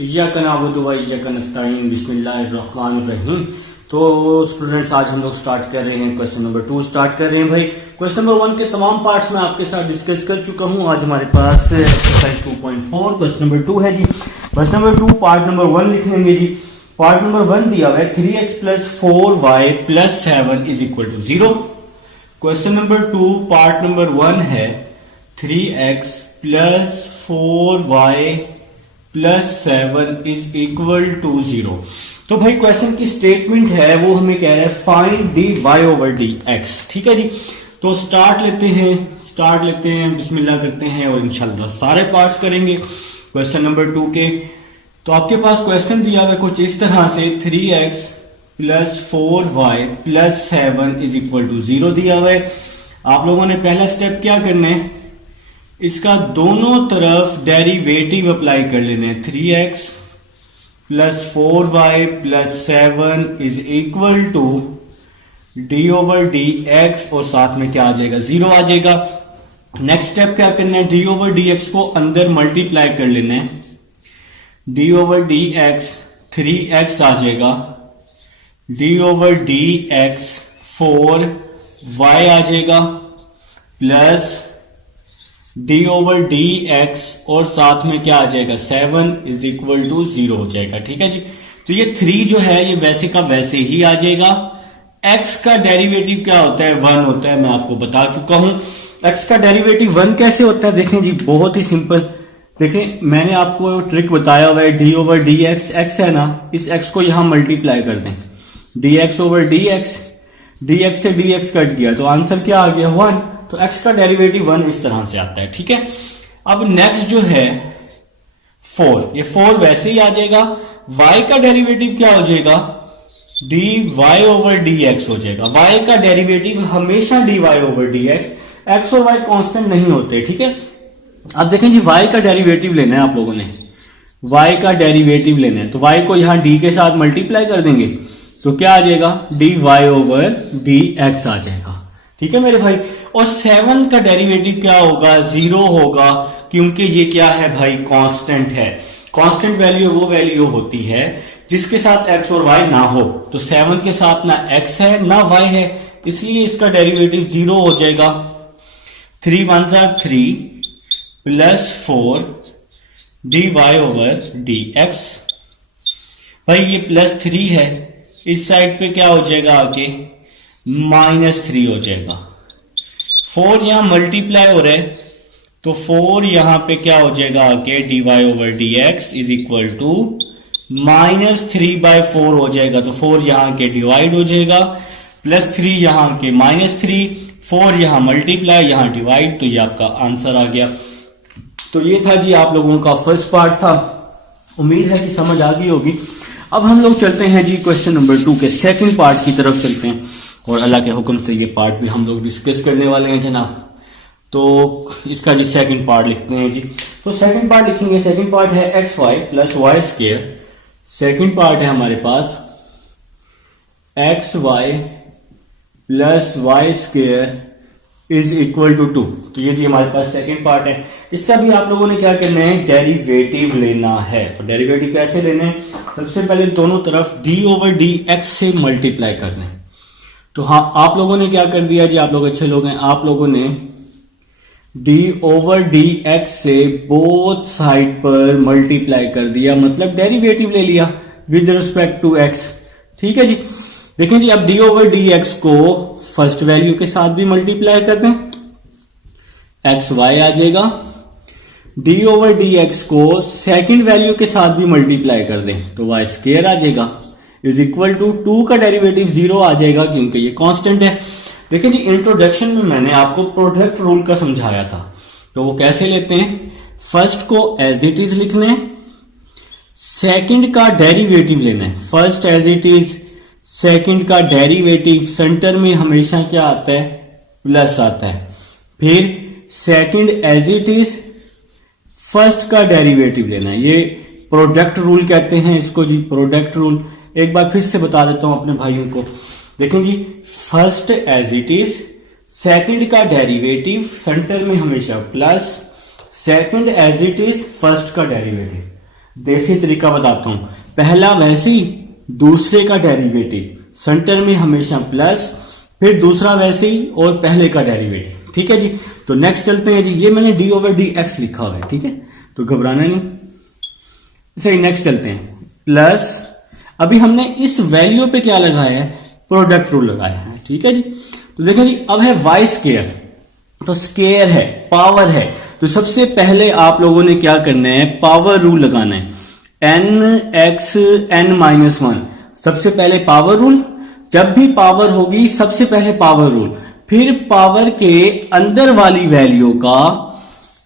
इय्याका नअबुदु व इय्याका नस्तईन बिस्मिल्लाहिर्रहमानिर्रहीम। तो स्टूडेंट्स आज हम लोग स्टार्ट कर रहे हैं क्वेश्चन नंबर 2 स्टार्ट कर रहे हैं भाई। क्वेश्चन नंबर 1 के तमाम पार्ट्स मैं आपके साथ डिस्कस कर चुका हूं। आज हमारे पास एक्सरसाइज 2.4 क्वेश्चन नंबर 2 है जी। क्वेश्चन नंबर 2 पार्ट नंबर 1 लिख लेंगे जी। पार्ट नंबर 1 दिया हुआ है 3x + 4y + 7 = 0। Question number 2 part number 1 है 3x + 4y + 7 = 0। तो भाई क्वेश्चन की स्टेटमेंट है वो हमें कह रहा है फाइंड दी y/dx। ठीक है जी। तो स्टार्ट लेते हैं बिस्मिल्लाह करते हैं और इंशाल्लाह सारे पार्ट्स करेंगे क्वेश्चन नंबर 2 के। तो आपके पास क्वेश्चन दिया हुआ है कुछ इस तरह से 3x + 4y + 7 = 0 दिया हुआ है। आप लोगों ने पहला स्टेप क्या करना है, इसका दोनों तरफ डेरिवेटिव अप्लाई कर लेना है। 3x + 4y + 7 = d/dx और साथ में क्या आ जाएगा, 0 आ जाएगा। नेक्स्ट स्टेप क्या करना है, d/dx को अंदर मल्टीप्लाई कर लेना है। d/dx 3x आ जाएगा, d/dx 4y आ जाएगा प्लस d/dx और साथ में क्या आ जाएगा 7 = 0 हो जाएगा। ठीक है जी। तो ये 3 जो है ये वैसे का वैसे ही आ जाएगा। x का डेरिवेटिव क्या होता है, 1 होता है, मैं आपको बता चुका हूं। x का डेरिवेटिव 1 कैसे होता है, देखें जी बहुत ही सिंपल। देखें मैंने आपको ट्रिक बताया हुआ है, d/dx x है ना, इस x को यहां मल्टीप्लाई कर दें, dx/dx, dx से dx कट गया तो आंसर क्या आ गया 1। तो x का डेरिवेटिव 1 इस तरह से आता है। ठीक है। अब नेक्स्ट जो है 4, ये 4 वैसे ही आ जाएगा। y का डेरिवेटिव क्या हो जाएगा, dy/dx हो जाएगा। y का डेरिवेटिव हमेशा dy/dx, x और y कांस्टेंट नहीं होते। ठीक है। अब देखें जी y का डेरिवेटिव लेना है आप लोगों ने, y का डेरिवेटिव लेना है तो y को यहां d के साथ मल्टीप्लाई कर देंगे तो क्या आ जाएगा, dy/dx आ जाएगा। ठीक है मेरे भाई। और 7 का डेरिवेटिव क्या होगा, 0 होगा, क्योंकि ये क्या है भाई, कांस्टेंट है। कांस्टेंट वैल्यू वो वैल्यू होती है जिसके साथ x और y ना हो। तो 7 के साथ ना x है ना y है, इसलिए इसका डेरिवेटिव 0 हो जाएगा। 3 1s are 3 + 4 dy/dx। भाई ये +3 है, इस साइड पे क्या हो जाएगा आगे, -3 हो जाएगा। 4 यहां मल्टीप्लाई हो रहा है तो 4 यहां पे क्या हो जाएगा आगे, dy/dx = -3/4 हो जाएगा। तो 4 यहां के डिवाइड हो जाएगा, +3 यहां के -3, 4 यहां मल्टीप्लाई यहां डिवाइड, तो ये आपका आंसर आ गया। तो ये था जी आप लोगों का फर्स्ट पार्ट था। उम्मीद है कि समझ आ गई होगी। अब हम लोग चलते हैं जी क्वेश्चन नंबर 2 के सेकंड पार्ट की तरफ चलते हैं और अल्लाह के हुक्म से ये पार्ट भी हम लोग डिस्कस करने वाले हैं जनाब। तो इसका जी सेकंड पार्ट लिखते हैं जी। तो सेकंड पार्ट लिखेंगे, सेकंड पार्ट है xy + y²। सेकंड पार्ट है हमारे पास xy + y² = 2। तो ये जी हमारे पास सेकंड पार्ट है। इसका भी आप लोगों ने क्या करना है, डेरिवेटिव लेना है। तो डेरिवेटिव कैसे लेना है, सबसे पहले दोनों तरफ d/dx से मल्टीप्लाई करना है। तो हाँ आप लोगों ने क्या कर दिया जी, आप लोग अच्छे लोग हैं, आप लोगों ने d/dx से बोथ साइड पर मल्टीप्लाई कर दिया, मतलब डेरिवेटिव ले लिया विद रिस्पेक्ट टू x। ठीक है जी। देखें जी अब d/dx को फर्स्ट वैल्यू के साथ भी मल्टीप्लाई कर दें, xy आ जाएगा। d/dx को सेकंड वैल्यू के साथ भी मल्टीप्लाई कर दें तो y² आ जाएगा = 2 का डेरिवेटिव 0 आ जाएगा क्योंकि ये कांस्टेंट है। देखिए जी इंट्रोडक्शन में मैंने आपको प्रोडक्ट रूल का समझाया था, तो वो कैसे लेते हैं, फर्स्ट को एज इट इज लिखना है, सेकंड का डेरिवेटिव लेना है। First as it is, second का डेरिवेटिव, सेंटर में हमेशा क्या आता है, प्लस आता है। फिर second as it is, first का डेरिवेटिव लेना है। ये प्रोडक्ट रूल कहते हैं इसको जी, प्रोडक्ट रूल। एक बार फिर से बता देता हूं अपने भाइयों को। देखें जी first as it is, second का डेरिवेटिव, सेंटर में हमेशा plus, second as it is, first का डेरिवेटिव। देसी तरीका बताता हूं। पहला वैसे ही, दूसरे का डेरिवेटिव, सेंटर में हमेशा प्लस, फिर दूसरा वैसे ही और पहले का डेरिवेटिव। ठीक है जी। तो नेक्स्ट चलते हैं जी। ये मैंने डी ओवर डी एक्स लिखा हुआ है, ठीक है, तो घबराना नहीं। सही, नेक्स्ट चलते हैं। प्लस अभी हमने इस वैल्यू पे क्या लगाया है, प्रोडक्ट रूल लगाया है। ठीक है जी। तो देखो जी, अब है वाई स्केयर, तो स्केयर है, पावर है, तो सबसे पहले आप लोगों ने क्या करना है, पावर रूल लगाना है। N x n minus one, सबसे पहले पावर रूल। जब भी पावर होगी सबसे पहले पावर रूल, फिर पावर के अंदर वाली वैल्यू का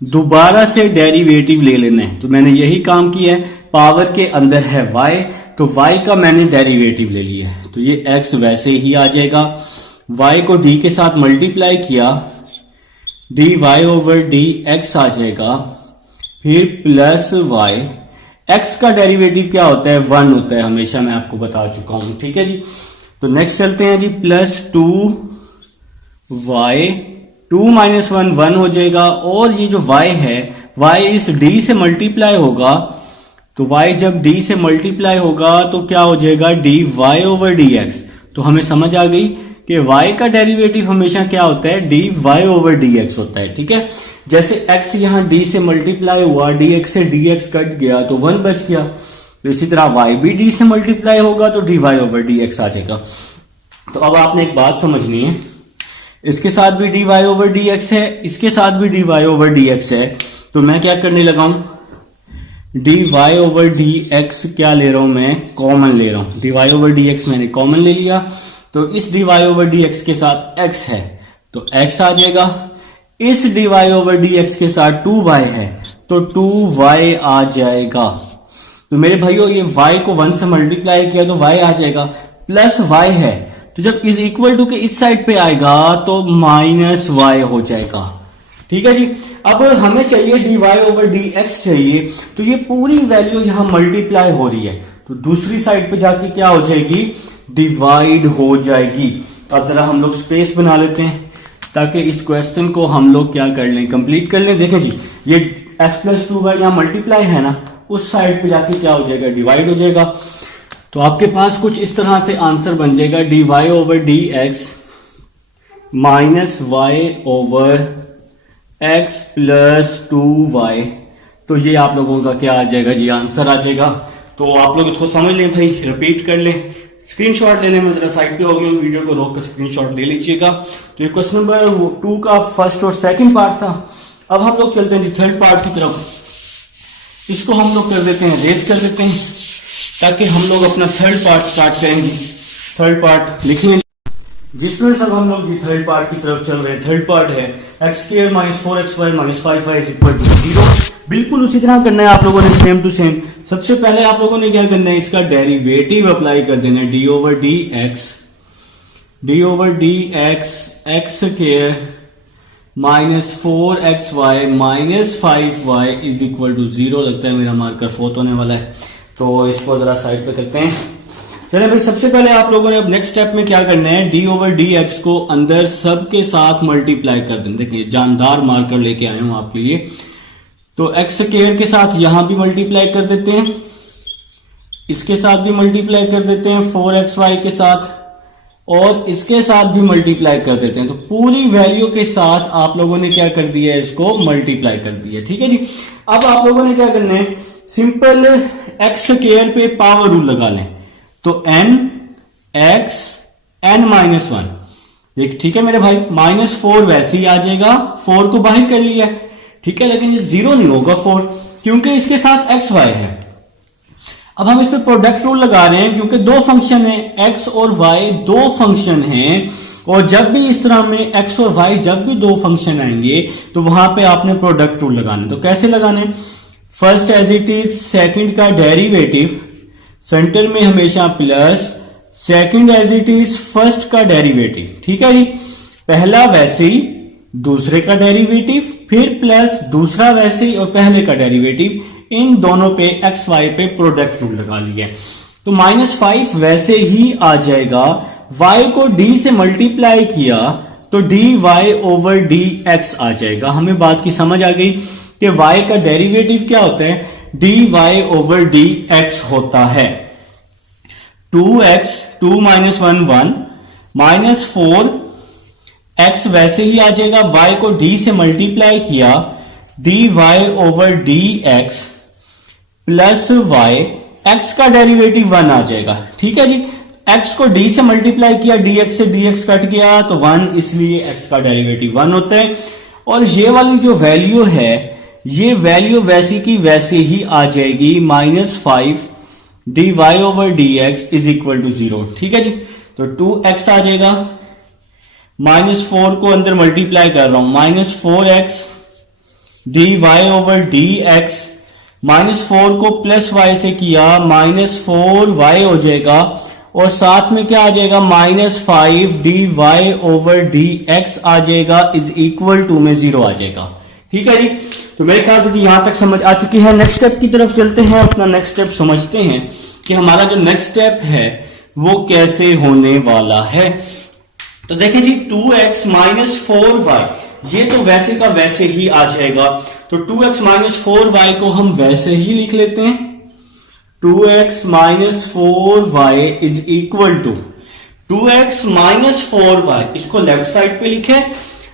दोबारा से डेरिवेटिव ले लेना है। तो मैंने यही काम किया है। पावर के अंदर है y, तो y का मैंने डेरिवेटिव ले लिया है, तो ये x वैसे ही आ जाएगा। y को d के साथ मल्टीप्लाई किया, dy ओवर डी एक्स आ जाएगा, फिर प्लस y। x का डेरिवेटिव क्या होता है, 1 होता है, हमेशा मैं आपको बता चुका हूं। ठीक है जी। तो नेक्स्ट चलते हैं जी। प्लस 2y, 2 माइनस 1 1 हो जाएगा, और ये जो y है, y इस d से मल्टीप्लाई होगा, तो y जब d से मल्टीप्लाई होगा तो क्या हो जाएगा, dy ओवर dx। तो हमें समझ आ गई कि y का डेरिवेटिव हमेशा क्या होता है, dy ओवर dx होता है। ठीक है। जैसे x यहां d से मल्टीप्लाई हुआ, dx से dx कट गया तो 1 बच गया, तो इसी तरह y भी d से मल्टीप्लाई होगा तो dy ओवर dx आ जाएगा। तो अब आपने एक बात समझनी है, इसके साथ भी dy ओवर dx है, इसके साथ भी dy ओवर dx है, तो मैं क्या करने लगा हूं, dy ओवर dx क्या ले रहा हूं मैं, कॉमन ले रहा हूं। dy ओवर dx मैंने कॉमन ले लिया, तो इस dy ओवर dx के साथ x है तो x आ जाएगा, इस dy ओवर dx के साथ 2y है तो 2y आ जाएगा। तो मेरे भाइयों, ये y को 1 से मल्टीप्लाई किया तो y आ जाएगा, प्लस y है, तो जब इज इक्वल टू के इस साइड पे आएगा तो माइनस y हो जाएगा। ठीक है जी। अब हमें चाहिए dy ओवर dx चाहिए, तो ये पूरी वैल्यू यहां मल्टीप्लाई हो रही है, तो दूसरी साइड पे जाके क्या हो जाएगी, डिवाइड हो जाएगी। अब जरा हम लोग स्पेस बना लेते हैं ताकि इस क्वेश्चन को हम लोग क्या कर लें, कंप्लीट कर लें। देखें जी, ये x प्लस 2y यहां मल्टीप्लाई है ना, उस साइड पे जाके क्या हो जाएगा, डिवाइड हो जाएगा। तो आपके पास कुछ इस तरह से आंसर बन जाएगा, dy over dx minus y over x plus 2y। तो ये आप लोगों का क्या आ जाएगा जी, आंसर आ जाएगा। तो आप लोग इसको समझ लें भाई, रिपीट कर लें, स्क्रीनशॉट ले लें। मैं जरा साइड पे हो गया हूँ, वीडियो को रोक कर स्क्रीनशॉट ले लीजिएगा। तो ये क्वेश्चन नंबर 2 का फर्स्ट और सेकंड पार्ट था। अब हम लोग चलते हैं जी थर्ड पार्ट की तरफ। इसको हम लोग कर देते हैं, रेज कर देते हैं, ताकि हम लोग अपना थर्ड पार्ट स्टार्ट करेंगे। थर्ड पार्ट लिख लें जिसमें सब हम लोग जी थर्ड पार्ट की तरफ चल रहे हैं। थर्ड पार्ट है x square minus 4xy minus 5y is equal to 0। बिल्कुल उसी तरह करना है आप लोगों ने, सेम टू सेम। सबसे पहले आप लोगों ने क्या करना है, इसका डेरिवेटिव अप्लाई कर देना है, d over d x x square minus 4xy minus 5y is equal to 0। लगता है मेरा मार्कर फोत होने वाला है, तो इसको जरा साइड पे करते हैं। चलिए भाई, सबसे पहले आप लोगों ने अब नेक्स्ट स्टेप में क्या करना है, डी ओवर डी एक्स को अंदर सबके साथ मल्टीप्लाई कर देना। देखिए जानदार मार्कर लेके आए हूं आपके लिए। तो एक्स स्क्वायर के साथ यहां भी मल्टीप्लाई कर देते हैं, इसके साथ भी मल्टीप्लाई कर देते हैं 4xy के साथ, और इसके साथ भी मल्टीप्लाई कर देते हैं। तो पूरी वैल्यू के साथ आप लोगों ने क्या कर दिया है, इसको मल्टीप्लाई कर दिया। ठीक है जी। अब आप लोगों ने क्या करना है, सिंपल एक्स स्क्वायर पे पावर रूल लगा लें, तो n x n माइनस 1। देख ठीक है मेरे भाई, माइनस 4 वैसे ही आ जाएगा, 4 को बाहर कर लिया, ठीक है, लेकिन ये 0 नहीं होगा 4, क्योंकि इसके साथ एक्स वाई है। अब हम इस पे प्रोडक्ट रूल लगा रहे हैं, क्योंकि दो फंक्शन है, एक्स और वाई दो फंक्शन हैं, और जब भी इस तरह में एक्स और वाई जब भी दो फंक्शन आएंगे तो वहां पे आपने प्रोडक्ट रूल लगाना। तो कैसे लगाने, first as it is second का डेरिवेटिव, सेंटर में हमेशा plus, second as it is first का डेरिवेटिव। ठीक है जी। पहला वैसे ही, दूसरे का डेरिवेटिव, फिर प्लस दूसरा वैसे ही और पहले का डेरिवेटिव, इन दोनों पे एक्स वाई पे प्रोडक्ट रूल लगा लिया। तो माइनस 5 वैसे ही आ जाएगा, y को d से मल्टीप्लाई किया तो dy ओवर dx आ जाएगा। हमें बात की समझ आ गई कि y का डेरिवेटिव क्या होता है, d y over d x होता है। 2x 2 माइनस 1 1 माइनस 4x वैसे ही आ जाएगा, y को d से मल्टीप्लाई किया, dy over d x plus y, x का डेरिवेटिव 1 आ जाएगा। ठीक है जी, x को d से मल्टीप्लाई किया, dx से dx कट गया तो 1, इसलिए x का डेरिवेटिव 1 होता है। और ये वाली जो वैल्यू है, ये वैल्यू वैसी की वैसे ही आ जाएगी, -5 dy over dx is equal to 0। ठीक है जी, तो 2x आ जाएगा, -4 को अंदर मल्टीप्लाई कर रहा हूं, -4x dy ओवर dx, -4 को प्लस y से किया, -4y हो जाएगा, और साथ में क्या आ जाएगा, -5 dy ओवर dx आ जाएगा, इज इक्वल टू में 0 आ जाएगा। ठीक है जी, तो मेरे ख्याल से यहां तक समझ आ चुकी है। नेक्स्ट स्टेप की तरफ चलते हैं, अपना नेक्स्ट स्टेप समझते हैं कि हमारा जो नेक्स्ट स्टेप है वो कैसे होने वाला है। तो देखिए जी, 2x माइनस 4y, ये तो वैसे का वैसे ही आ जाएगा, तो 2x माइनस 4y को हम वैसे ही लिख लेते हैं। 2x minus 4y is equal to 2x minus 4y, इसको लेफ्ट साइड पे लिखे,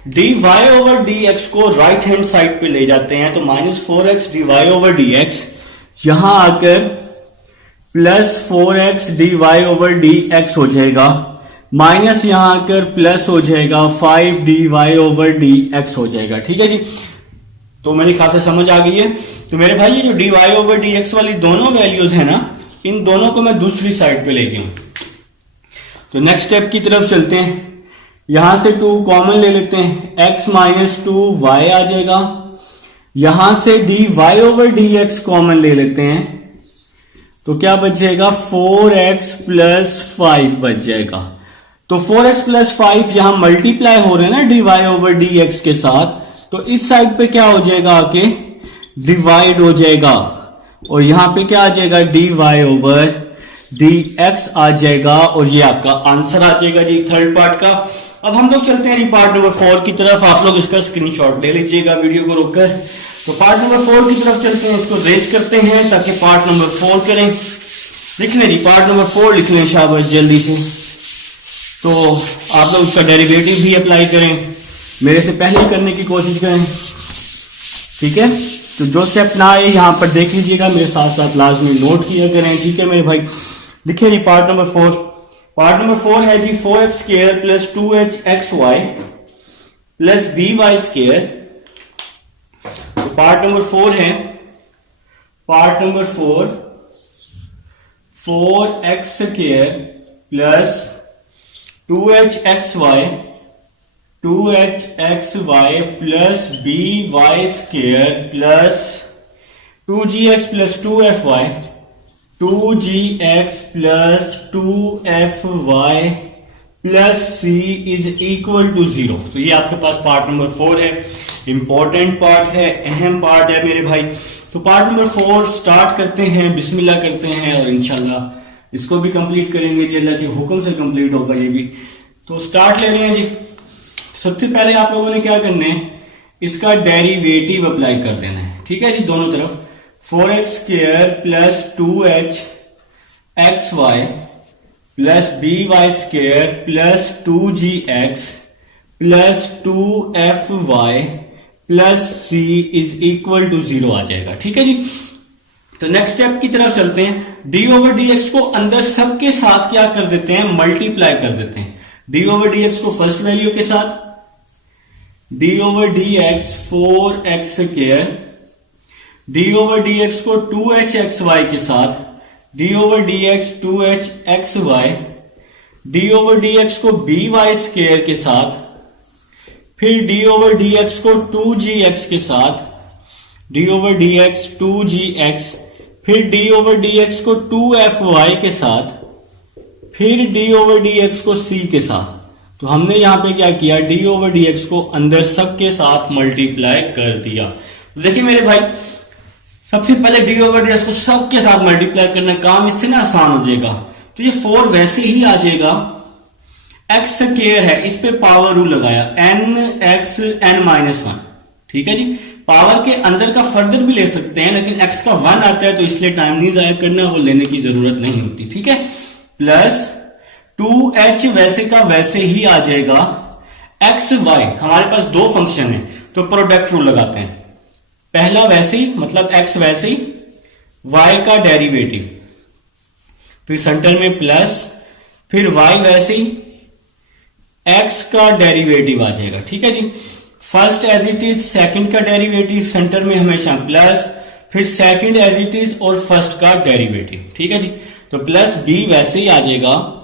dy ओवर dx को राइट हैंड साइड पे ले जाते हैं, तो -4x dy ओवर dx, यहां आकर plus 4x dy over dx हो जाएगा, माइनस यहां आकर प्लस हो जाएगा 5 dy ओवर dx हो जाएगा। ठीक है जी, तो मेरे ख्याल से समझ आ गई है। तो मेरे भाई ये जो dy ओवर dx वाली दोनों वैल्यूज है ना, इन दोनों को मैं दूसरी साइड पे ले गया हूं। तो नेक्स्ट स्टेप की तरफ चलते हैं, यहां से 2 कॉमन ले लेते हैं, x माइनस 2y आ जाएगा, यहां से dy ओवर dx कॉमन ले लेते हैं, तो क्या बच जाएगा, 4x प्लस 5 बच जाएगा। तो 4x प्लस 5 यहां मल्टीप्लाई हो रहे हैं ना dy ओवर dx के साथ, तो इस साइड पे क्या हो जाएगा, आके डिवाइड हो जाएगा, और यहां पे क्या आ जाएगा, dy ओवर dx आ जाएगा, और ये आपका आंसर आ जाएगा जी थर्ड पार्ट का। अब हम लोग चलते हैं जी पार्ट नंबर 4 की तरफ, आप लोग इसका स्क्रीनशॉट ले लीजिएगा वीडियो को रोककर। तो पार्ट नंबर 4 की तरफ चलते हैं, इसको रेज करते हैं ताकि पार्ट नंबर 4 करें। लिख लें जी, पार्ट नंबर 4 लिख लें शाबाश जल्दी से। तो आप लोग उसका डेरिवेटिव भी अप्लाई करें, मेरे से पहले ही करने की कोशिश करें। ठीक है, तो जो स्टेप ना आए यहां पर देख लीजिएगा, मेरे साथ साथ लाजमी नोट किया करें। ठीक है मेरे भाई, लिखिए जी पार्ट नंबर 4। पार्ट नंबर 4 है जी 4x square plus 2hxy plus by square. तो पार्ट नंबर 4 है, part number 4 4x square plus 2hxy plus by square plus 2gx plus 2fy 2gx plus 2fy plus c is equal to 0। तो ये आपके पास part number 4 है, important part है, अहम part है मेरे भाई। तो पार्ट नंबर 4 स्टार्ट करते हैं, बिस्मिल्लाह करते हैं, और इंशाल्लाह इसको भी कंप्लीट करेंगे जी, अल्लाह के हुक्म से कंप्लीट होगा ये भी। तो स्टार्ट ले रहे हैं जी। सबसे पहले आप लोगों ने क्या करना है, इसका डेरिवेटिव अप्लाई कर देना है। ठीक है जी, दोनों तरफ 4x square plus 2hxy plus by square plus 2gx plus 2fy plus c is equal to 0 आ जाएगा। ठीक है जी, तो नेक्स्ट स्टेप की तरफ चलते हैं। d ओवर dx को अंदर सबके साथ क्या कर देते हैं, मल्टीप्लाई कर देते हैं। d ओवर dx को फर्स्ट वैल्यू के साथ, d over dx 4x square, d over dx को 2hxy के साथ, d over dx 2hxy, d over dx को by स्क्वायर के साथ, फिर d ओवर dx को 2gx के साथ, d ओवर dx 2gx, फिर d ओवर dx को 2fy के साथ, फिर d ओवर dx को c के साथ। तो हमने यहां पे क्या किया, d ओवर dx को अंदर सबके साथ मल्टीप्लाई कर दिया। तो देखिए मेरे भाई, सबसे पहले d ओवर dx को सबके साथ मल्टीप्लाई करना, काम इससे ना आसान हो जाएगा। तो ये 4 वैसे ही आ जाएगा, x स्क्वायर है, इस पे पावर रूल लगाया, n x n-1। ठीक है जी, पावर के अंदर का फर्दर भी ले सकते हैं, लेकिन x का 1 आता है तो इसलिए टाइम नहीं जाया करना, वो लेने की जरूरत नहीं होती, ठीक है। प्लस 2h वैसे का वैसे ही आ जाएगा, x y हमारे पास दो फंक्शन है तो प्रोडक्ट रूल लगाते हैं। पहला वैसे ही मतलब x वैसे ही, y का डेरिवेटिव, फिर सेंटर में प्लस, फिर y वैसे ही, x का डेरिवेटिव आ जाएगा, ठीक है जी। First as it is, second का डेरिवेटिव, सेंटर में हमेशा प्लस, फिर सेकंड एज इट इज और फर्स्ट का डेरिवेटिव, ठीक है जी। तो प्लस b वैसे ही आ जाएगा,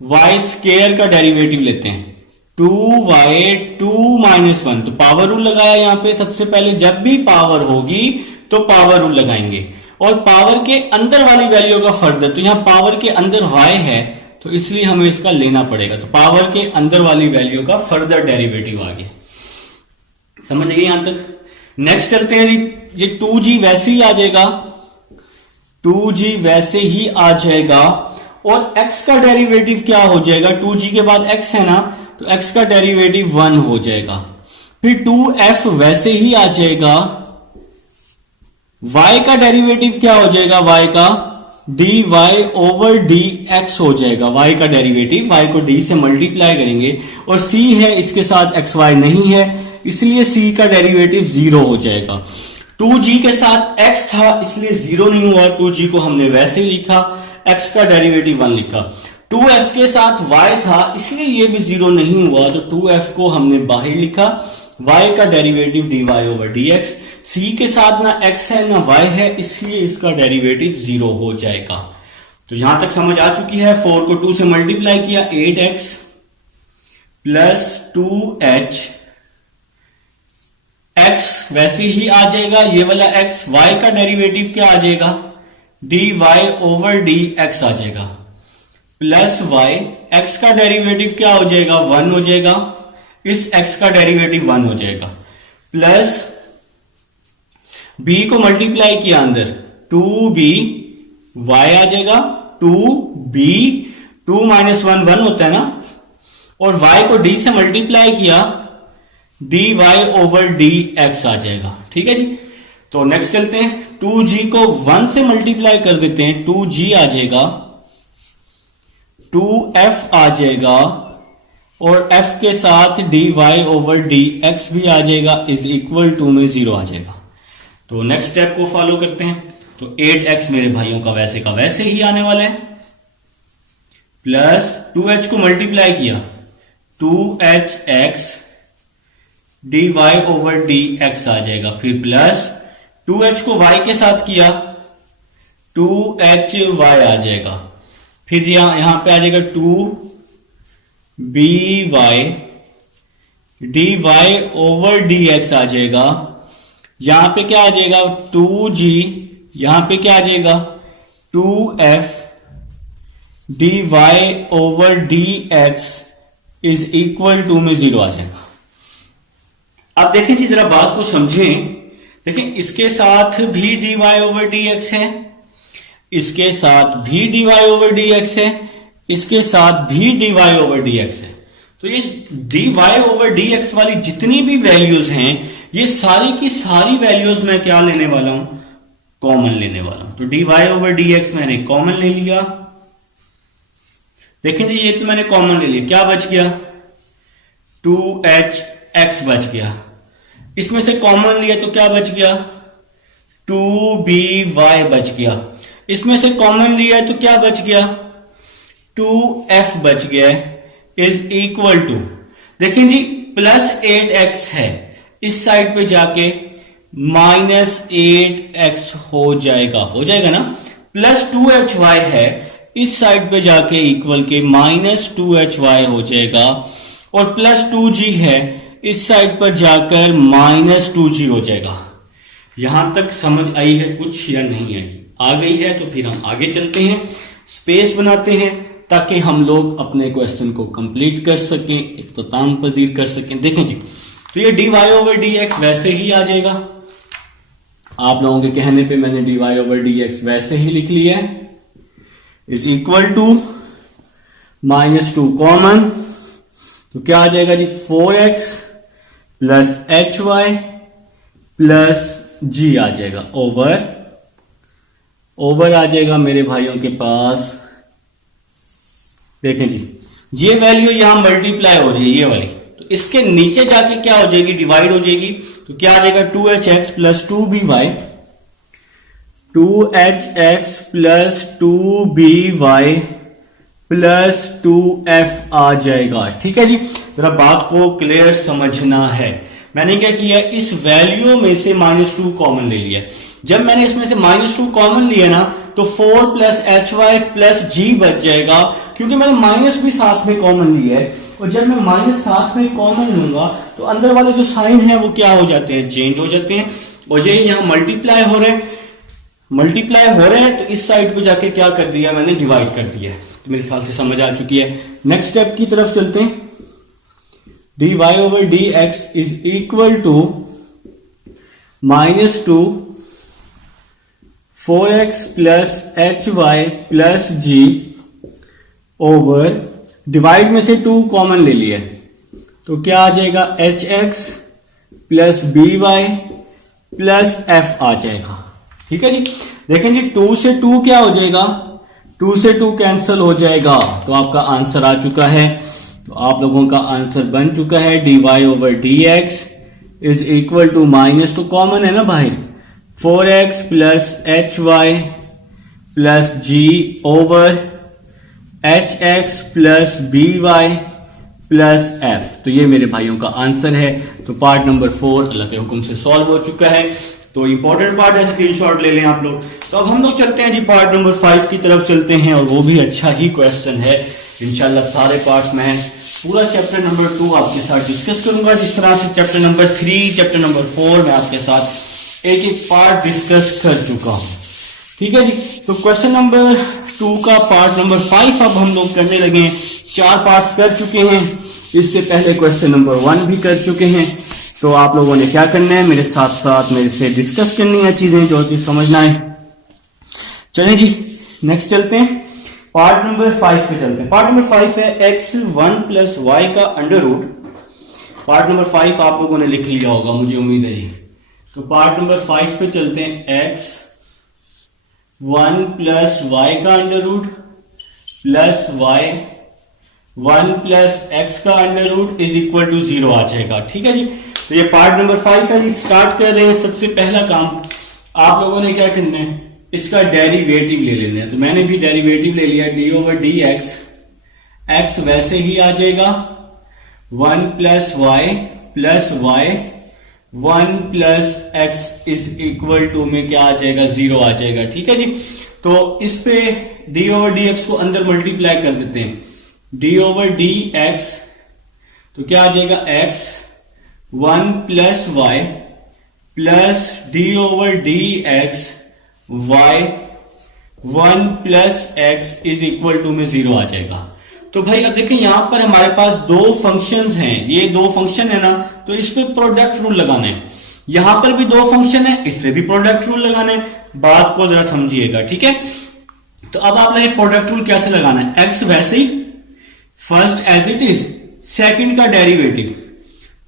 y स्क्वायर का डेरिवेटिव लेते हैं 2y 2 - 1, तो पावर रूल लगाया यहां पे। सबसे पहले जब भी पावर होगी तो पावर रूल लगाएंगे, और पावर के अंदर वाली वैल्यू का फर्दर, तो यहां पावर के अंदर y है तो इसलिए हमें इसका लेना पड़ेगा, तो पावर के अंदर वाली वैल्यू का फर्दर डेरिवेटिव आ गया। समझ गए यहां तक। नेक्स्ट चलते हैं, ये 2g वैसे ही आ जाएगा, 2g वैसे ही आ जाएगा, और x का डेरिवेटिव क्या हो जाएगा, 2g के बाद x है ना, तो x का डेरिवेटिव 1 हो जाएगा। फिर 2f वैसे ही आ जाएगा, y का डेरिवेटिव क्या हो जाएगा, y का dy/dx हो जाएगा, y का डेरिवेटिव, y को d से मल्टीप्लाई करेंगे, और c है इसके साथ xy नहीं है इसलिए c का डेरिवेटिव 0 हो जाएगा। 2g के साथ x था इसलिए 0 नहीं हुआ, 2g को हमने वैसे ही लिखा, x का डेरिवेटिव 1 लिखा। 2f के साथ y था इसलिए ये भी 0 नहीं हुआ, तो 2f को हमने बाहर लिखा, y का डेरिवेटिव dy/dx। c के साथ ना x है ना y है इसलिए इसका डेरिवेटिव 0 हो जाएगा। तो यहां तक समझ आ चुकी है। 4 को 2 से मल्टीप्लाई किया, 8x प्लस 2h, x वैसे ही आ जाएगा, ये वाला x, y का डेरिवेटिव क्या आ जाएगा, dy/dx आ जाएगा, प्लस y, x का डेरिवेटिव क्या हो जाएगा, 1 हो जाएगा, इस x का डेरिवेटिव 1 हो जाएगा, प्लस b को मल्टीप्लाई किया अंदर, 2b y आ जाएगा, 2b 2 - 1 1 होता है ना, और y को d से मल्टीप्लाई किया, dy/dx आ जाएगा, ठीक है जी। तो नेक्स्ट चलते हैं, 2g को 1 से मल्टीप्लाई कर देते हैं, 2g आ जाएगा, 2f आ जाएगा, और f के साथ dy/dx भी आ जाएगा, इज इक्वल टू में 0 आ जाएगा। तो नेक्स्ट स्टेप को फॉलो करते हैं। तो 8x मेरे भाइयों का वैसे ही आने वाला है, प्लस 2h को मल्टीप्लाई किया, 2hx dy/dx आ जाएगा, फिर प्लस 2h को y के साथ किया, 2hy आ जाएगा, फिर यहां पे आ जाएगा 2by dy/dx आ जाएगा, यहां पे क्या आ जाएगा, 2g, यहां पे क्या आ जाएगा, 2f dy/dx is equal to में 0 आ जाएगा। अब देखें जी, जरा बात को समझें। देखें, इसके साथ भी dy/dx है, इसके साथ भी dy/dx है, इसके साथ भी dy/dx है। तो ये dy/dx वाली जितनी भी वैल्यूज हैं, ये सारी की सारी वैल्यूज मैं क्या लेने वाला हूं, कॉमन लेने वाला हूं। तो dy/dx मैंने कॉमन ले लिया। देखें जी, ये तो मैंने कॉमन ले लिया, क्या बच गया, 2hx बच गया। इसमें से कॉमन लिया तो क्या बच गया, 2by बच गया। इसमें से कॉमन लिया तो क्या बच गया, 2f बच गया, इज इक्वल टू, देखें जी, प्लस 8x है, इस साइड पे जाके -8x हो जाएगा ना, प्लस 2hy है, इस साइड पे जाके इक्वल के -2hy हो जाएगा, और प्लस 2g है, इस साइड पर जाकर -2g हो जाएगा। यहां तक समझ आई है कुछ या नहीं आई? आ गई है तो फिर हम आगे चलते हैं, स्पेस बनाते हैं ताकि हम लोग अपने क्वेश्चन को कंप्लीट कर सकें, इख्तिताम पजीर कर सकें। देखें जी, तो ये dy/dx वैसे ही आ जाएगा, आप लोगों के कहने पे मैंने dy/dx वैसे ही लिख लिया है, इज इक्वल टू -2 कॉमन, तो क्या आ जाएगा जी, 4x प्लस hy प्लस जी आ जाएगा, ओवर आ जाएगा मेरे भाइयों के पास। देखें जी, ये वैल्यू यहां मल्टीप्लाई हो रही है ये वाली, तो इसके नीचे जाके क्या हो जाएगी, डिवाइड हो जाएगी। तो क्या आ जाएगा 2hx plus 2by, 2hx plus 2by plus 2f आ जाएगा। ठीक है जी, जरा बात को क्लियर समझना है। मैंने क्या किया, इस वैल्यू में से -2 कॉमन ले लिया। जब मैंने इसमें से -2 कॉमन लिया ना, तो 4 प्लस एच वाई प्लस जी बच जाएगा, क्योंकि मैंने माइनस भी साथ में कॉमन लिया है। और जब मैं माइनस साथ में कॉमन लूंगा तो अंदर वाले जो साइन है वो क्या हो जाते हैं, चेंज हो जाते हैं। और यही यहां मल्टीप्लाई हो रहे हैं, तो इस साइड पे जाके क्या कर दिया मैंने, डिवाइड कर दिया। तो मेरे ख्याल से समझ आ चुकी है। नेक्स्ट स्टेप की तरफ चलते हैं। dy over dx is equal to -2 4x plus hy plus g over, divide में से 2 कॉमन ले लिया, तो क्या आ जाएगा hx plus by plus f आ जाएगा। ठीक है जी, देखें जी 2 से 2 क्या हो जाएगा, 2 से 2 कैंसिल हो जाएगा, तो आपका आंसर आ चुका है। तो आप लोगों का आंसर बन चुका है dy over dx is equal to minus, तो कॉमन है ना बाहर, 4x plus hy plus g over hx plus by plus f। तो ये मेरे भाइयों का आंसर है। तो पार्ट नंबर 4 अल्लाह के हुक्म से सॉल्व हो चुका है। तो इंपॉर्टेंट पार्ट है, स्क्रीनशॉट ले लें आप लोग। तो अब हम लोग चलते हैं जी पार्ट नंबर 5 की तरफ चलते हैं, और वो भी अच्छा ही क्वेश्चन है। इंशाल्लाह सारे पार्ट्स में पूरा चैप्टर नंबर 2 आपके साथ डिस्कस करूंगा, जिस तरह से चैप्टर नंबर 3 चैप्टर नंबर 4 में आपके साथ एक एक पार्ट डिस्कस कर चुका हूं। ठीक है जी, तो क्वेश्चन नंबर 2 का पार्ट नंबर 5 अब हम लोग करने लगे हैं। 4 पार्ट्स कर चुके हैं, इससे पहले क्वेश्चन नंबर 1 भी कर चुके हैं। तो आप लोगों ने क्या करना है, मेरे साथ साथ मेरे से डिस्कस करनी है चीजें, जो चीज समझना है। चलें जी नेक्स्ट चलते हैं, पार्ट नंबर 5 पे चलते हैं। पार्ट नंबर 5 है x1 प्लस वाई का अंडर रूट। पार्ट नंबर 5 आप लोगों ने लिख लिया होगा, मुझे उम्मीद है जी। तो पार्ट नंबर 5 पे चलते हैं, x1 प्लस वाई का under root plus y 1 plus x का under root is equal to 0 आ जाएगा। ठीक है जी, तो ये पार्ट नंबर 5 है जी। स्टार्ट कर रहे हैं। सबसे पहला काम आप लोगों ने क्या करना है, इसका डेरिवेटिव ले लेना है। तो मैंने भी डेरिवेटिव ले लिया, d over d x, x वैसे ही आ जाएगा 1 plus y 1 plus x is equal to में क्या आ जाएगा, 0 आ जाएगा। ठीक है जी, तो इस पे डी ओवर डी एक्स को अंदर मल्टीप्लाई कर देते हैं, डी ओवर डी एक्स, तो क्या आ जाएगा x 1 plus y plus d over d x y 1 plus x is equal to में 0 आ जाएगा। तो भाई अब देखें यहां पर हमारे पास 2 फंक्शंस हैं, ये 2 फंक्शन है ना, तो इस पे प्रोडक्ट रूल लगाना है। यहां पर भी 2 फंक्शन है, इस पे भी प्रोडक्ट रूल लगाना है। बात को जरा समझिएगा, ठीक है। तो अब आपने प्रोडक्ट रूल कैसे लगाना है, एक्स वैसे ही first as it is, second का डेरिवेटिव।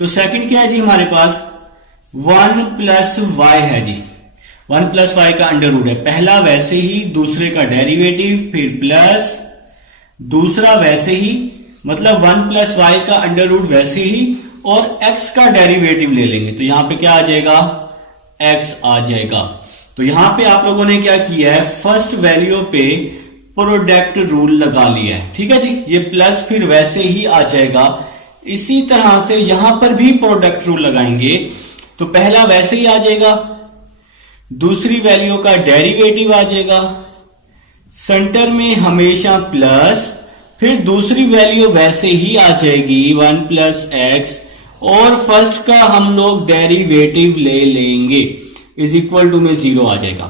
तो सेकंड क्या है जी हमारे पास 1 प्लस वाई है जी, 1 प्लस वाई का अंडर रूट है। पहला वैसे ही, दूसरे का डेरिवेटिव, फिर प्लस दूसरा वैसे ही, मतलब 1 प्लस वाई का अंडर रूट वैसे ही, और x का डेरिवेटिव ले लेंगे। तो यहां पे क्या आ जाएगा, x आ जाएगा। तो यहां पे आप लोगों ने क्या किया है, फर्स्ट वैल्यू पे प्रोडक्ट रूल लगा लिया है। ठीक है जी, ये प्लस फिर वैसे ही आ जाएगा। इसी तरह से यहां पर भी प्रोडक्ट रूल लगाएंगे, तो पहला वैसे ही आ जाएगा, दूसरी वैल्यू का डेरिवेटिव आ जाएगा, सेंटर में हमेशा प्लस, फिर दूसरी वैल्यू वैसे ही आ जाएगी 1 प्लस एक्स, और फर्स्ट का हम लोग डेरिवेटिव ले लेंगे, इज इक्वल टू में 0 आ जाएगा।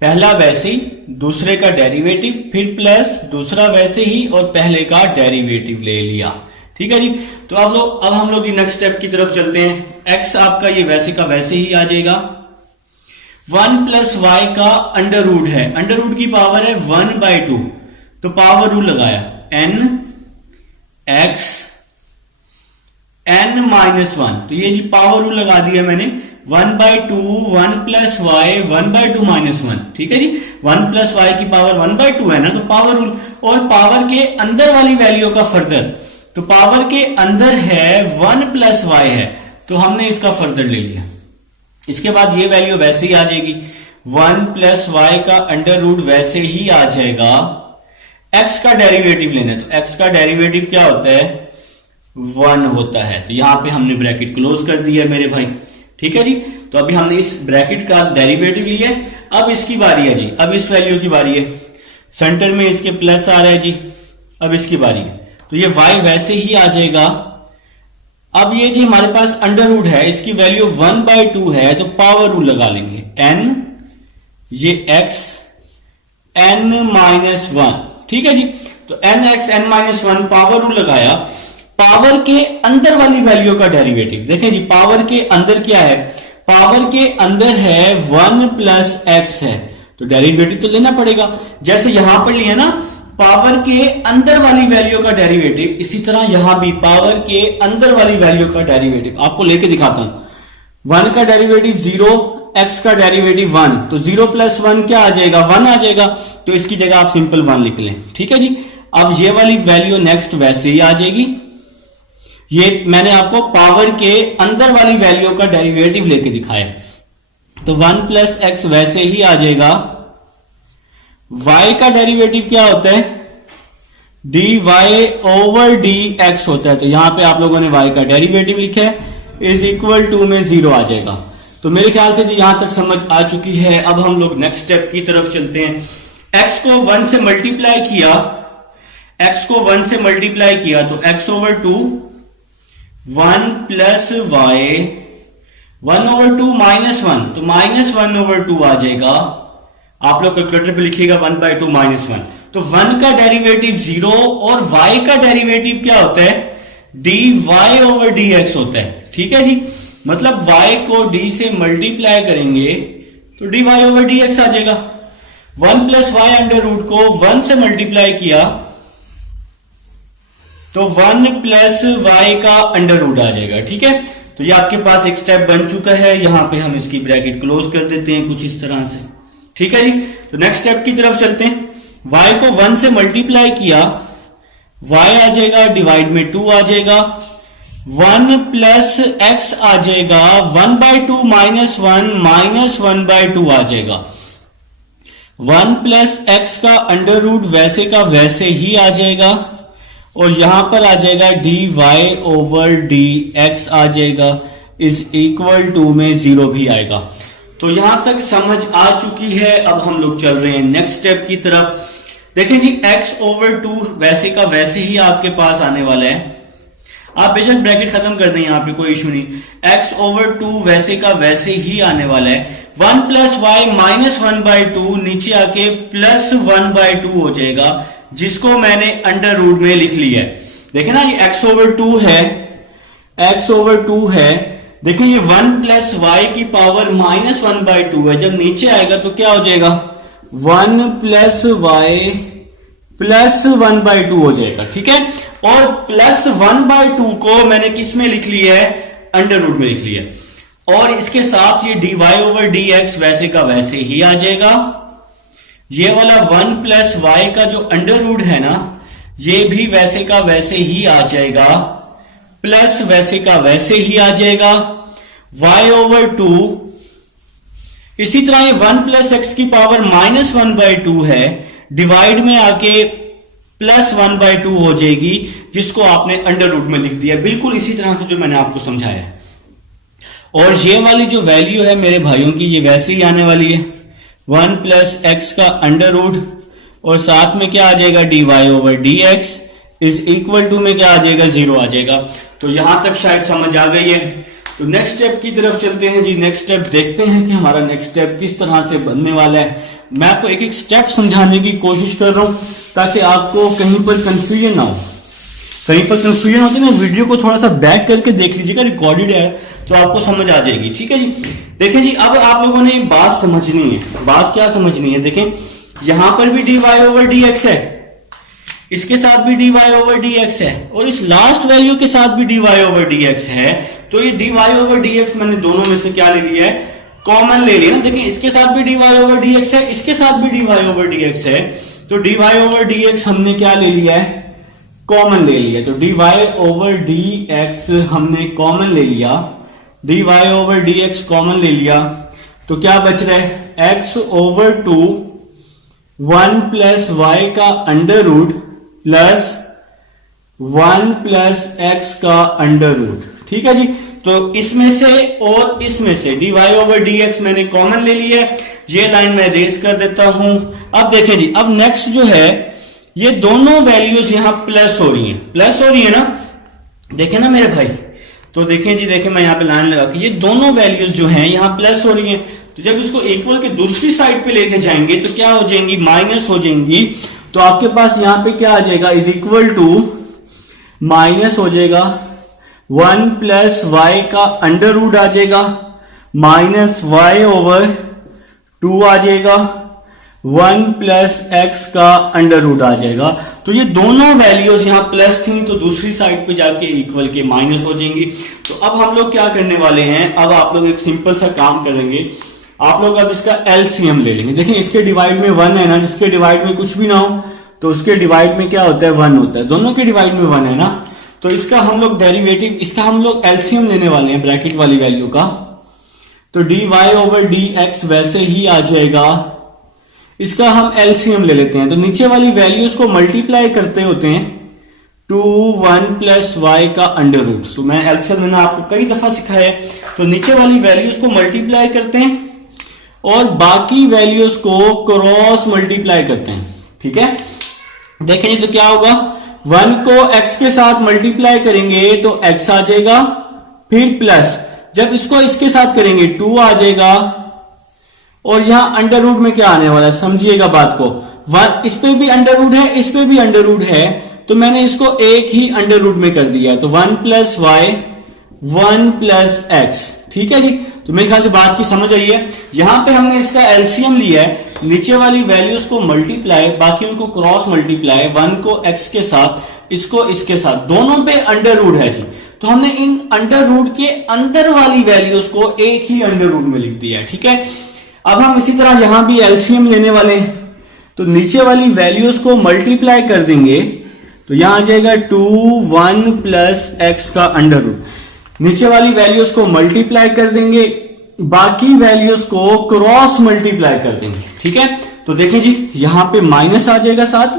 पहला वैसे ही, दूसरे का डेरिवेटिव, फिर प्लस, दूसरा वैसे ही, और पहले का डेरिवेटिव ले लिया। ठीक है जी, तो अब हम लोग नेक्स्ट स्टेप की तरफ चलते हैं। एक्स आपका ये वैसे का वैसे ही आ जाएगा, 1 प्लस वाई का अंडर रूट है, अंडर रूट की पावर है 1/2, तो पावर रूल लगाया, n x n -1, तो ये जी पावर रूल लगा दिया मैंने, 1/2 1 प्लस वाई 1/2 माइनस 1, ठीक है जी। 1 प्लस वाई की पावर 1/2 है ना, तो पावर रूल, और पावर के अंदर वाली वैल्यू का फर्दर, तो पावर के अंदर है 1 प्लस वाई है, तो हमने इसका फर्दर ले लिया। इसके बाद ये वैल्यू वैसे ही आ जाएगी, 1 प्लस वाई का अंडर रूट वैसे ही आ जाएगा। x का डेरिवेटिव लेना है, तो x का डेरिवेटिव क्या होता है, 1 होता है, तो यहां पे हमने ब्रैकेट क्लोज कर दिया मेरे भाई, ठीक है जी। तो अभी हमने इस ब्रैकेट का डेरिवेटिव लिया, अब इसकी बारी है जी, अब इस वैल्यू की बारी है, सेंटर में इसके प्लस आ रहा है जी, अब इसकी बारी है, तो ये y वैसे ही आ जाएगा। अब ये जी हमारे पास अंडर रूट है, इसकी वैल्यू 1/2 है, तो पावर रूल लगा लेंगे, n ये x n माइनस 1, ठीक है जी। तो nx n minus 1 power rule लगाया, पावर के अंदर वाली वैल्यू का डेरिवेटिव देखें जी, पावर के अंदर क्या है, पावर के अंदर है 1 प्लस x है, तो डेरिवेटिव तो लेना पड़ेगा, जैसे यहां पर लिया ना पावर के अंदर वाली वैल्यू का डेरिवेटिव, इसी तरह यहां भी पावर के अंदर वाली वैल्यू का डेरिवेटिव आपको लेके दिखाता हूं। 1 का डेरिवेटिव 0, x का डेरिवेटिव 1, तो 0 प्लस 1 क्या आ जाएगा, 1 आ जाएगा, तो इसकी जगह आप सिंपल 1 लिख लें, ठीक है जी। अब ये वाली वैल्यू नेक्स्ट वैसे ही आ जाएगी, ये मैंने आपको पावर के अंदर वाली वैल्यू का डेरिवेटिव लेके दिखाया, तो 1 प्लस एक्स वैसे ही आ जाएगा। y का डेरिवेटिव क्या होता है, dy ओवर dx होता है, तो यहां पे आप लोगों ने y का डेरिवेटिव लिखा है, इज इक्वल टू में 0 आ जाएगा। तो मेरे ख्याल से जी यहां तक समझ आ चुकी है। अब हम लोग नेक्स्ट स्टेप की तरफ चलते हैं। x को 1 से मल्टीप्लाई किया, x को 1 से मल्टीप्लाई किया, तो x over 2 1 plus y 1 over 2 minus 1, तो माइनस 1 ओवर 2 आ जाएगा। आप लोग कैलकुलेटर पे लिखिएगा 1/2 माइनस 1, तो 1 का डेरिवेटिव 0 और y का डेरिवेटिव क्या होता है, dy ओवर dx होता है, ठीक है जी। मतलब y को d से मल्टीप्लाई करेंगे तो dy ओवर dx आ जाएगा। 1 प्लस वाई अंडर रूट को 1 से मल्टीप्लाई किया तो 1 प्लस वाई का अंडर रूट आ जाएगा, ठीक है। तो ये आपके पास एक स्टेप बन चुका है, यहां पे हम इसकी ब्रैकेट क्लोज कर देते हैं कुछ इस तरह से, ठीक है जी। तो नेक्स्ट स्टेप की तरफ चलते हैं। y को 1 से मल्टीप्लाई किया, y आ जाएगा, डिवाइड में 2 आ जाएगा, 1 प्लस x आ जाएगा, 1/2 माइनस 1 माइनस 1/2 आ जाएगा। 1 प्लस एक्स का अंडर रूट वैसे का वैसे ही आ जाएगा, और यहां पर आ जाएगा dy ओवर dx आ जाएगा, इज इक्वल टू में 0 भी आएगा। तो यहां तक समझ आ चुकी है। अब हम लोग चल रहे हैं नेक्स्ट स्टेप की तरफ। देखें जी, x ओवर 2 वैसे का वैसे ही आपके पास आने वाला है। आप बेशक ब्रैकेट खत्म कर दें, यहां पे कोई इशू नहीं। x ओवर 2 वैसे का वैसे ही आने वाला है। 1 प्लस वाई माइनस 1/2 नीचे आके प्लस 1/2 हो जाएगा, जिसको मैंने अंडर रूट में लिख लिया है। देखें ना, ये x ओवर 2 है, x ओवर 2 है। देखें ये 1 प्लस वाई की पावर माइनस 1/2 है। जब नीचे आएगा तो क्या हो जाएगा, 1 प्लस वाई प्लस 1/2 हो जाएगा, ठीक है। और प्लस 1/2 को मैंने किस में लिख लिया है, अंडर रूट में लिख लिया है। और इसके साथ ये dy ओवर dx वैसे का वैसे ही आ जाएगा। ये वाला 1 प्लस वाई का जो अंडर रूट है ना, ये भी वैसे का वैसे ही आ जाएगा, प्लस वैसे का वैसे ही आ जाएगा। y ओवर 2, इसी तरह ये 1 प्लस एक्स की पावर माइनस 1/2 है, डिवाइड में आके प्लस 1/2 हो जाएगी, जिसको आपने अंडर रूट में लिख दिया, बिल्कुल इसी तरह से जो मैंने आपको समझाया है। और ये वाली जो वैल्यू है मेरे भाइयों की, ये वैसे ही आने वाली है, 1 प्लस एक्स का अंडर रूट, और साथ में क्या आ जाएगा, dy over dx is equal to में क्या आ जाएगा, 0 आ जाएगा। तो यहां तक शायद समझ आ गई है। तो नेक्स्ट स्टेप की तरफ चलते हैं जी। नेक्स्ट स्टेप देखते हैं कि हमारा नेक्स्ट स्टेप किस तरह से बनने वाला है। मैं आपको एक एक स्टेप समझाने की कोशिश कर रहा हूं, ताकि आपको कहीं पर कंफ्यूजन ना हो। कहीं पर कंफ्यूजन होती है ना, वीडियो को थोड़ा सा बैक करके देख लीजिएगा, रिकॉर्डेड है तो आपको समझ आ जाएगी, ठीक है जी। देखें जी, अब आप लोगों ने बात समझनी है। बात क्या समझनी है, देखें यहां पर भी dy ओवर dx है, इसके साथ भी dy ओवर dx है, और इस लास्ट वैल्यू के साथ भी dy ओवर dx है। तो ये dy ओवर dx मैंने दोनों में से क्या ले लिया है, कॉमन ले लिया ना। देखिए इसके साथ भी dy ओवर dx है, इसके साथ भी dy ओवर dx है, तो dy ओवर dx हमने क्या ले लिया है, कॉमन ले लिया। तो dy ओवर dx हमने कॉमन ले लिया, dy ओवर dx कॉमन ले लिया, तो क्या बच रहा है, x ओवर 2 1 प्लस y का under root plus 1 plus x का अंडर रूट। ठीक है जी, तो इसमें से और इसमें से dy ओवर dx मैंने कॉमन ले लिया है, ये लाइन मैं रेज कर देता हूं। अब देखें जी, अब नेक्स्ट जो है, ये दोनों वैल्यूज यहां प्लस हो रही हैं, प्लस हो रही है ना, देखें ना मेरे भाई। तो देखें जी, देखें मैं यहां पे लाइन लगा के, ये दोनों वैल्यूज जो हैं यहां प्लस हो रही हैं, तो जब इसको इक्वल के दूसरी साइड पे लेके जाएंगे तो क्या हो जाएंगी, माइनस हो जाएंगी। तो आपके पास यहां पे क्या आ जाएगा, इज इक्वल टू माइनस हो जाएगा 1 प्लस वाई का अंडर रूट आ जाएगा, माइनस वाई ओवर 2 आ जाएगा, 1 प्लस एक्स का अंडर रूट आ जाएगा। तो ये दोनों वैल्यूज यहां प्लस थी, तो दूसरी साइड पे जाके इक्वल के माइनस हो जाएंगी। तो अब हम लोग क्या करने वाले हैं, अब आप लोग एक सिंपल सा काम करेंगे, आप लोग अब इसका एलसीएम ले लेंगे। देखिए इसके डिवाइड में 1 है ना, जिसके डिवाइड में कुछ भी ना हो तो उसके डिवाइड में क्या होता है, 1 होता है, दोनों के डिवाइड में 1 है ना। तो इसका हम लोग डेरिवेटिव, इसका हम लोग एलसीएम लेने वाले हैं ब्रैकेट वाली वैल्यू का। तो dy ओवर dx वैसे ही आ जाएगा, इसका हम एलसीएम ले लेते हैं। तो नीचे वाली वैल्यूज को मल्टीप्लाई करते होते हैं 2 1 प्लस वाई का अंडर रूट। तो मैं एलसीएम लेना आपको कई दफा सिखाया है। तो नीचे वाली वैल्यूज को मल्टीप्लाई करते हैं और बाकी वैल्यूज को क्रॉस मल्टीप्लाई करते हैं। ठीक है, देखेंगे तो क्या होगा, 1 को x के साथ मल्टीप्लाई करेंगे तो x आ जाएगा, फिर प्लस जब इसको इसके साथ करेंगे 2 आ जाएगा, और यहां अंडर रूट में क्या आने वाला है, समझिएगा बात को। 1 इस पे भी अंडर रूट है, इस पे भी अंडर रूट है, तो मैंने इसको एक ही अंडर रूट में कर दिया है। तो 1 प्लस वाई 1 प्लस एक्स। ठीक है जी, तो मेरे ख्याल से बात की समझ आई है। यहां पे हमने इसका एलसीएम लिया है, नीचे वाली वैल्यूज को मल्टीप्लाई, बाकियों को क्रॉस मल्टीप्लाई, 1 को x के साथ, इसको इसके साथ, दोनों पे अंडर रूट है जी। तो हमने इन अंडर रूट के अंदर वाली वैल्यूज को एक ही अंडर रूट में लिख दिया है। ठीक है, अब हम इसी तरह यहां भी एलसीएम लेने वाले हैं। तो नीचे वाली वैल्यूज को मल्टीप्लाई कर देंगे तो यहां आ जाएगा 2 1 प्लस एक्स का अंडर रूट। नीचे वाली वैल्यूज को मल्टीप्लाई कर देंगे, बाकी वैल्यूज को क्रॉस मल्टीप्लाई कर देंगे। ठीक है, तो देखिए जी, यहां पे माइनस आ जाएगा साथ,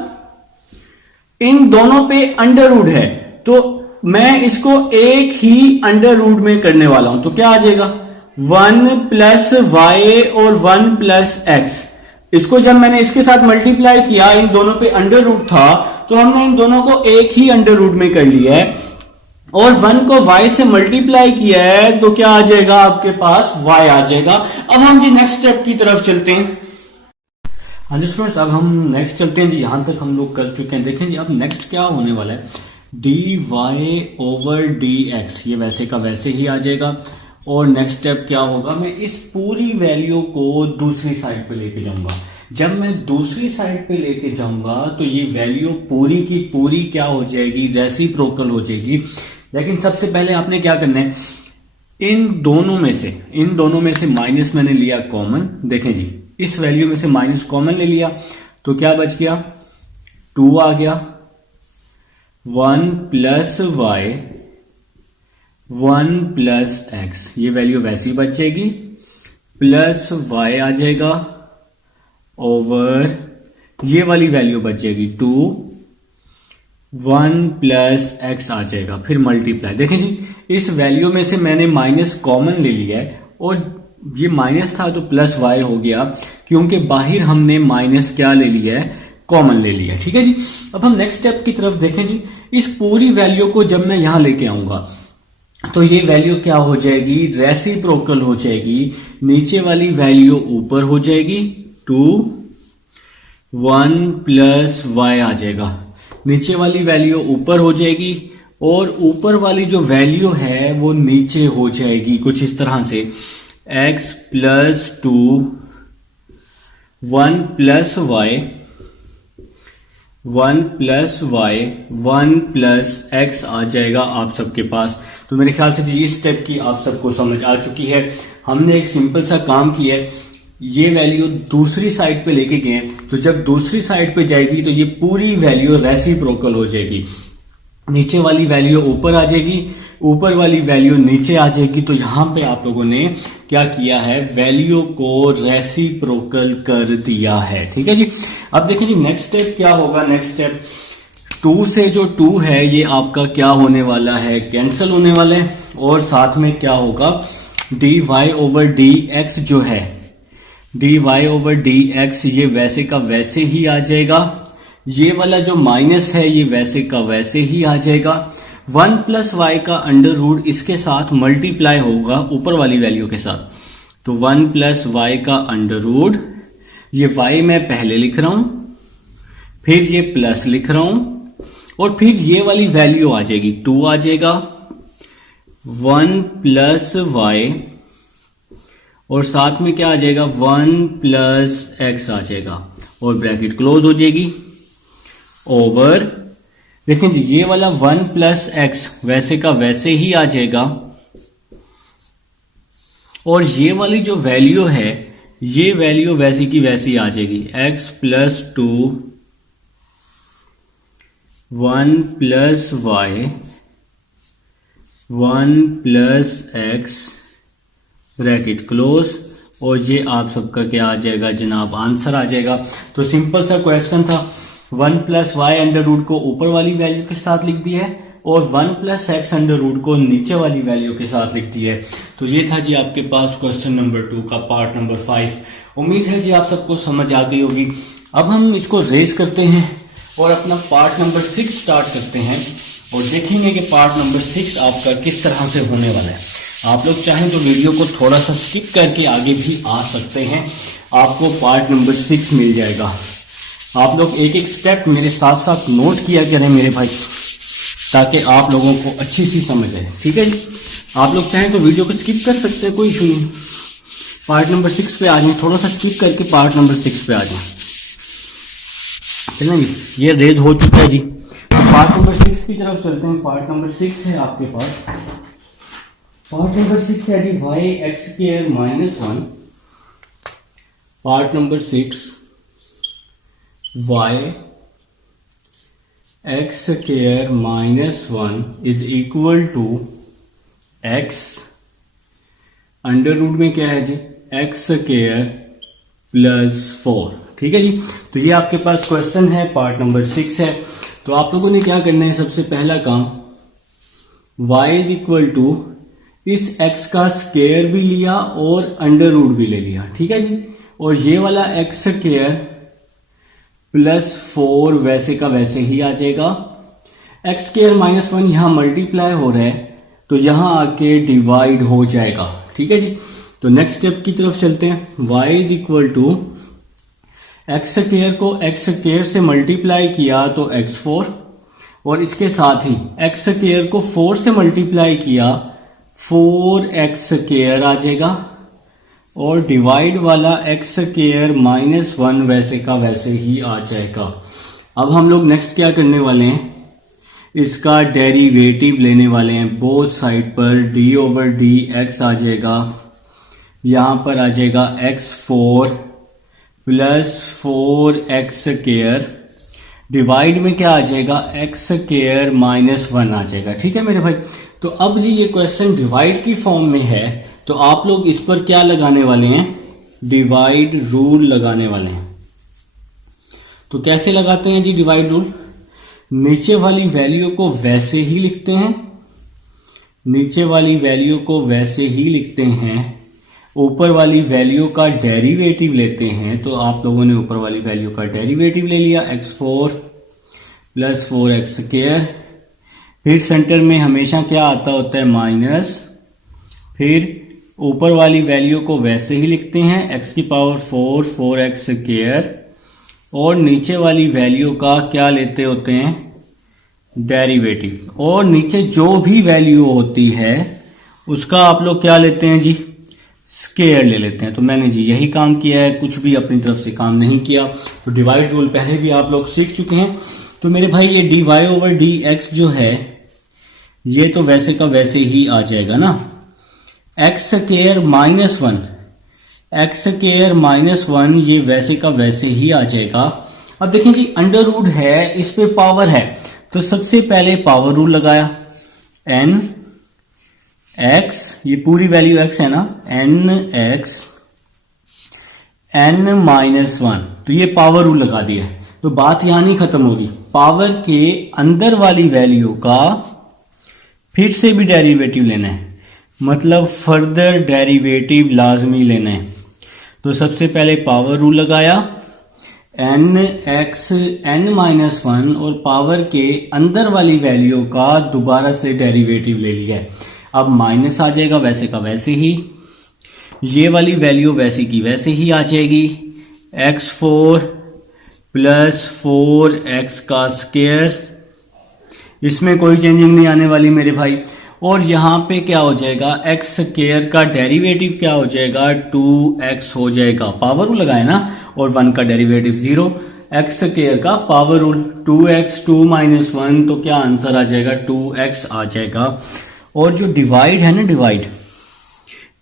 इन दोनों पे अंडर रूट है, तो मैं इसको एक ही अंडर रूट में करने वाला हूं। तो क्या आ जाएगा, 1 प्लस वाई और 1 प्लस एक्स। इसको जब मैंने इसके साथ मल्टीप्लाई किया, इन दोनों पे अंडर रूट था, तो हमने इन दोनों को एक ही अंडर रूट में कर लिया है, और 1 को y से मल्टीप्लाई किया है, तो क्या आ जाएगा आपके पास, y आ जाएगा। अब हम जी नेक्स्ट स्टेप की तरफ चलते हैं। हाँ जी स्टूडेंट्स, अब हम नेक्स्ट चलते हैं जी, यहां तक हम लोग कर चुके हैं। देखें जी, अब नेक्स्ट क्या होने वाला है, dy ओवर dx, ये वैसे का वैसे ही आ जाएगा। और नेक्स्ट स्टेप क्या होगा, मैं इस पूरी वैल्यू को दूसरी साइड पे लेके जाऊंगा। जब मैं दूसरी साइड पे लेके जाऊंगा तो ये वैल्यू पूरी की पूरी क्या हो जाएगी, रेसिप्रोकल हो जाएगी। लेकिन सबसे पहले आपने क्या करना है, इन दोनों में से माइनस मैंने लिया कॉमन। देखें जी, इस वैल्यू में से माइनस कॉमन ले लिया, तो क्या बच गया, 2 आ गया, 1 प्लस वाई 1 प्लस एक्स, ये वैल्यू वैसी बच जाएगी, प्लस वाई आ जाएगा ओवर ये वाली वैल्यू बच जाएगी 2 1 प्लस एक्स आ जाएगा, फिर मल्टीप्लाई। देखें जी, इस वैल्यू में से मैंने माइनस कॉमन ले लिया है, और ये माइनस था तो प्लस वाई हो गया, क्योंकि बाहर हमने माइनस क्या ले लिया है, कॉमन ले लिया। ठीक है जी, अब हम नेक्स्ट स्टेप की तरफ देखें जी। इस पूरी वैल्यू को जब मैं यहां लेके आऊंगा तो ये वैल्यू क्या हो जाएगी, रेसिप्रोकल हो जाएगी। नीचे वाली वैल्यू ऊपर हो जाएगी, 2 1 प्लस वाई आ जाएगा, नीचे वाली वैल्यू ऊपर हो जाएगी, और ऊपर वाली जो वैल्यू है वो नीचे हो जाएगी कुछ इस तरह से, x plus 2 1 plus y 1 plus y 1 plus x आ जाएगा आप सबके पास। तो मेरे ख्याल से जी इस स्टेप की आप सबको समझ आ चुकी है। हमने एक सिंपल सा काम किया है, ये वैल्यू दूसरी साइड पे लेके गए, तो जब दूसरी साइड पे जाएगी तो ये पूरी वैल्यू रेसिप्रोकल हो जाएगी। नीचे वाली वैल्यू ऊपर आ जाएगी, ऊपर वाली वैल्यू नीचे आ जाएगी। तो यहां पे आप लोगों ने क्या किया है, वैल्यू को रेसिप्रोकल कर दिया है। ठीक है जी। अब देखिए जी नेक्स्ट स्टेप क्या होगा। नेक्स्ट स्टेप 2 से जो 2 है ये आपका क्या होने वाला है, कैंसिल होने वाला है। और साथ में क्या होगा, dy/dx जो है, dy/dx ये वैसे का वैसे ही आ जाएगा। ये वाला जो माइनस है ये वैसे का वैसे ही आ जाएगा। 1 + y का अंडर रूट इसके साथ मल्टीप्लाई होगा ऊपर वाली वैल्यू के साथ, तो 1 + y का अंडर रूट, ये y मैं पहले लिख रहा हूं, फिर ये प्लस लिख रहा हूं, और फिर ये वाली वैल्यू आ जाएगी 2 आ जाएगा, 1 + y, और साथ में क्या आ जाएगा 1 + x आ जाएगा, और ब्रैकेट क्लोज हो जाएगी ओवर। देखिए जी ये वाला 1 + x वैसे का वैसे ही आ जाएगा, और ये वाली जो वैल्यू है ये वैल्यू वैसी की वैसी आ जाएगी, x + 2 1 + y 1 + x bracket close, और ये आप सबका क्या आ जाएगा जनाब, आंसर आ जाएगा। तो सिंपल सा क्वेश्चन था, 1 + y अंडर रूट को ऊपर वाली वैल्यू के साथ लिख दिया है, और 1 + x अंडर रूट को नीचे वाली वैल्यू के साथ लिख दिया है। तो ये था जी आपके पास क्वेश्चन नंबर 2 का पार्ट नंबर 5। उम्मीद है जी आप सबको समझ आ गई होगी। अब हम इसको रेस करते हैं और अपना पार्ट नंबर 6 स्टार्ट करते हैं, और देखेंगे कि पार्ट नंबर 6 आपका किस तरह से होने वाला है। आप लोग चाहें तो वीडियो को थोड़ा सा स्किप करके आगे भी आ सकते हैं, आपको पार्ट नंबर 6 मिल जाएगा। आप लोग एक एक स्टेप मेरे साथ साथ नोट किया करें मेरे भाई, ताकि आप लोगों को अच्छी सी समझ आए। ठीक है जी। आप लोग चाहें तो वीडियो को स्किप कर सकते हैं, कोई इशू नहीं। पार्ट नंबर 6 पे आ जाए, थोड़ा सा स्किप करके पार्ट नंबर 6 पे आ जाए। चलें जी, ये रेज हो चुका है जी। तो पार्ट नंबर 6 की तरफ चलते हैं। पार्ट नंबर 6 है आपके पास, पार्ट नंबर 6 है जी y(x²- 1). Part number 6 y(x² - 1) is equal to x under root में क्या है जी, x² + 4। ठीक है जी। तो ये आपके पास क्वेश्चन है, पार्ट नंबर 6 है। तो आप लोगों ने क्या करना है, सबसे पहला काम y इज इक्वल टू इस x का स्क्वायर भी लिया और अंडर रूट भी ले लिया। ठीक है जी। और ये वाला x² + 4 वैसे का वैसे ही आ जाएगा। x² - 1 यहां मल्टीप्लाई हो रहा है, तो यहां आके डिवाइड हो जाएगा। ठीक है जी। तो नेक्स्ट स्टेप की तरफ चलते हैं। y is equal to x² को x² से मल्टीप्लाई किया तो x4, और इसके साथ ही x² को 4 से मल्टीप्लाई किया 4x² आ जाएगा, और डिवाइड वाला x² - 1 वैसे का वैसे ही आ जाएगा। अब हम लोग नेक्स्ट क्या करने वाले हैं, इसका डेरिवेटिव लेने वाले हैं। बोथ साइड पर d/dx आ जाएगा, यहां पर आ जाएगा x4 + 4x², डिवाइड में क्या आ जाएगा x² - 1 आ जाएगा। ठीक है मेरे भाई। तो अब जी ये क्वेश्चन डिवाइड की फॉर्म में है, तो आप लोग इस पर क्या लगाने वाले हैं, डिवाइड रूल लगाने वाले हैं। तो कैसे लगाते हैं जी डिवाइड रूल, नीचे वाली वैल्यू को वैसे ही लिखते हैं, नीचे वाली वैल्यू को वैसे ही लिखते हैं, ऊपर वाली वैल्यू का डेरिवेटिव लेते हैं। तो आप लोगों ने ऊपर वाली वैल्यू का डेरिवेटिव ले लिया, x4 + 4x², फिर सेंटर में हमेशा क्या आता होता है माइनस, फिर ऊपर वाली वैल्यू को वैसे ही लिखते हैं x⁴ 4x², और नीचे वाली वैल्यू का क्या लेते होते हैं डेरिवेटिव, और नीचे जो भी वैल्यू होती है उसका आप लोग क्या लेते हैं जी, स्क्वायर ले लेते हैं। तो मैंने जी यही काम किया है, कुछ भी अपनी तरफ से काम नहीं किया। तो डिवाइड रूल पहले भी आप लोग सीख चुके हैं। तो मेरे भाई ये dy/dx जो है ये तो वैसे का वैसे ही आ जाएगा ना। X square minus one, x square minus one ये वैसे का वैसे ही आ जाएगा। अब देखें जी अंडर रूट है, इस पे पावर है, तो सबसे पहले पावर रूल लगाया, एन एक्स, ये पूरी वैल्यू एक्स है ना, n x n minus one, तो ये पावर रूल लगा दिया। तो बात यहां नहीं खत्म होगी, पावर के अंदर वाली वैल्यू का फिर से भी डेरिवेटिव लेना है, मतलब फर्दर डेरिवेटिव लाजमी लेना है। तो सबसे पहले पावर रूल लगाया, n x n minus one, और पावर के अंदर वाली वैल्यू का दोबारा से डेरिवेटिव ले लिया है। अब माइनस आ जाएगा वैसे का वैसे ही, ये वाली वैल्यू वैसे की वैसे ही आ जाएगी, x4 प्लस 4x का स्क्वायर, इसमें कोई चेंजिंग नहीं आने वाली मेरे भाई। और यहां पे क्या हो जाएगा, x स्क्वायर का डेरिवेटिव क्या हो जाएगा, 2x हो जाएगा, पावर रूल लगाए ना, और 1 का डेरिवेटिव 0, x स्क्वायर का पावर रूल 2x 2 माइनस 1, तो क्या आंसर आ जाएगा, 2x आ जाएगा। और जो डिवाइड है ना, डिवाइड,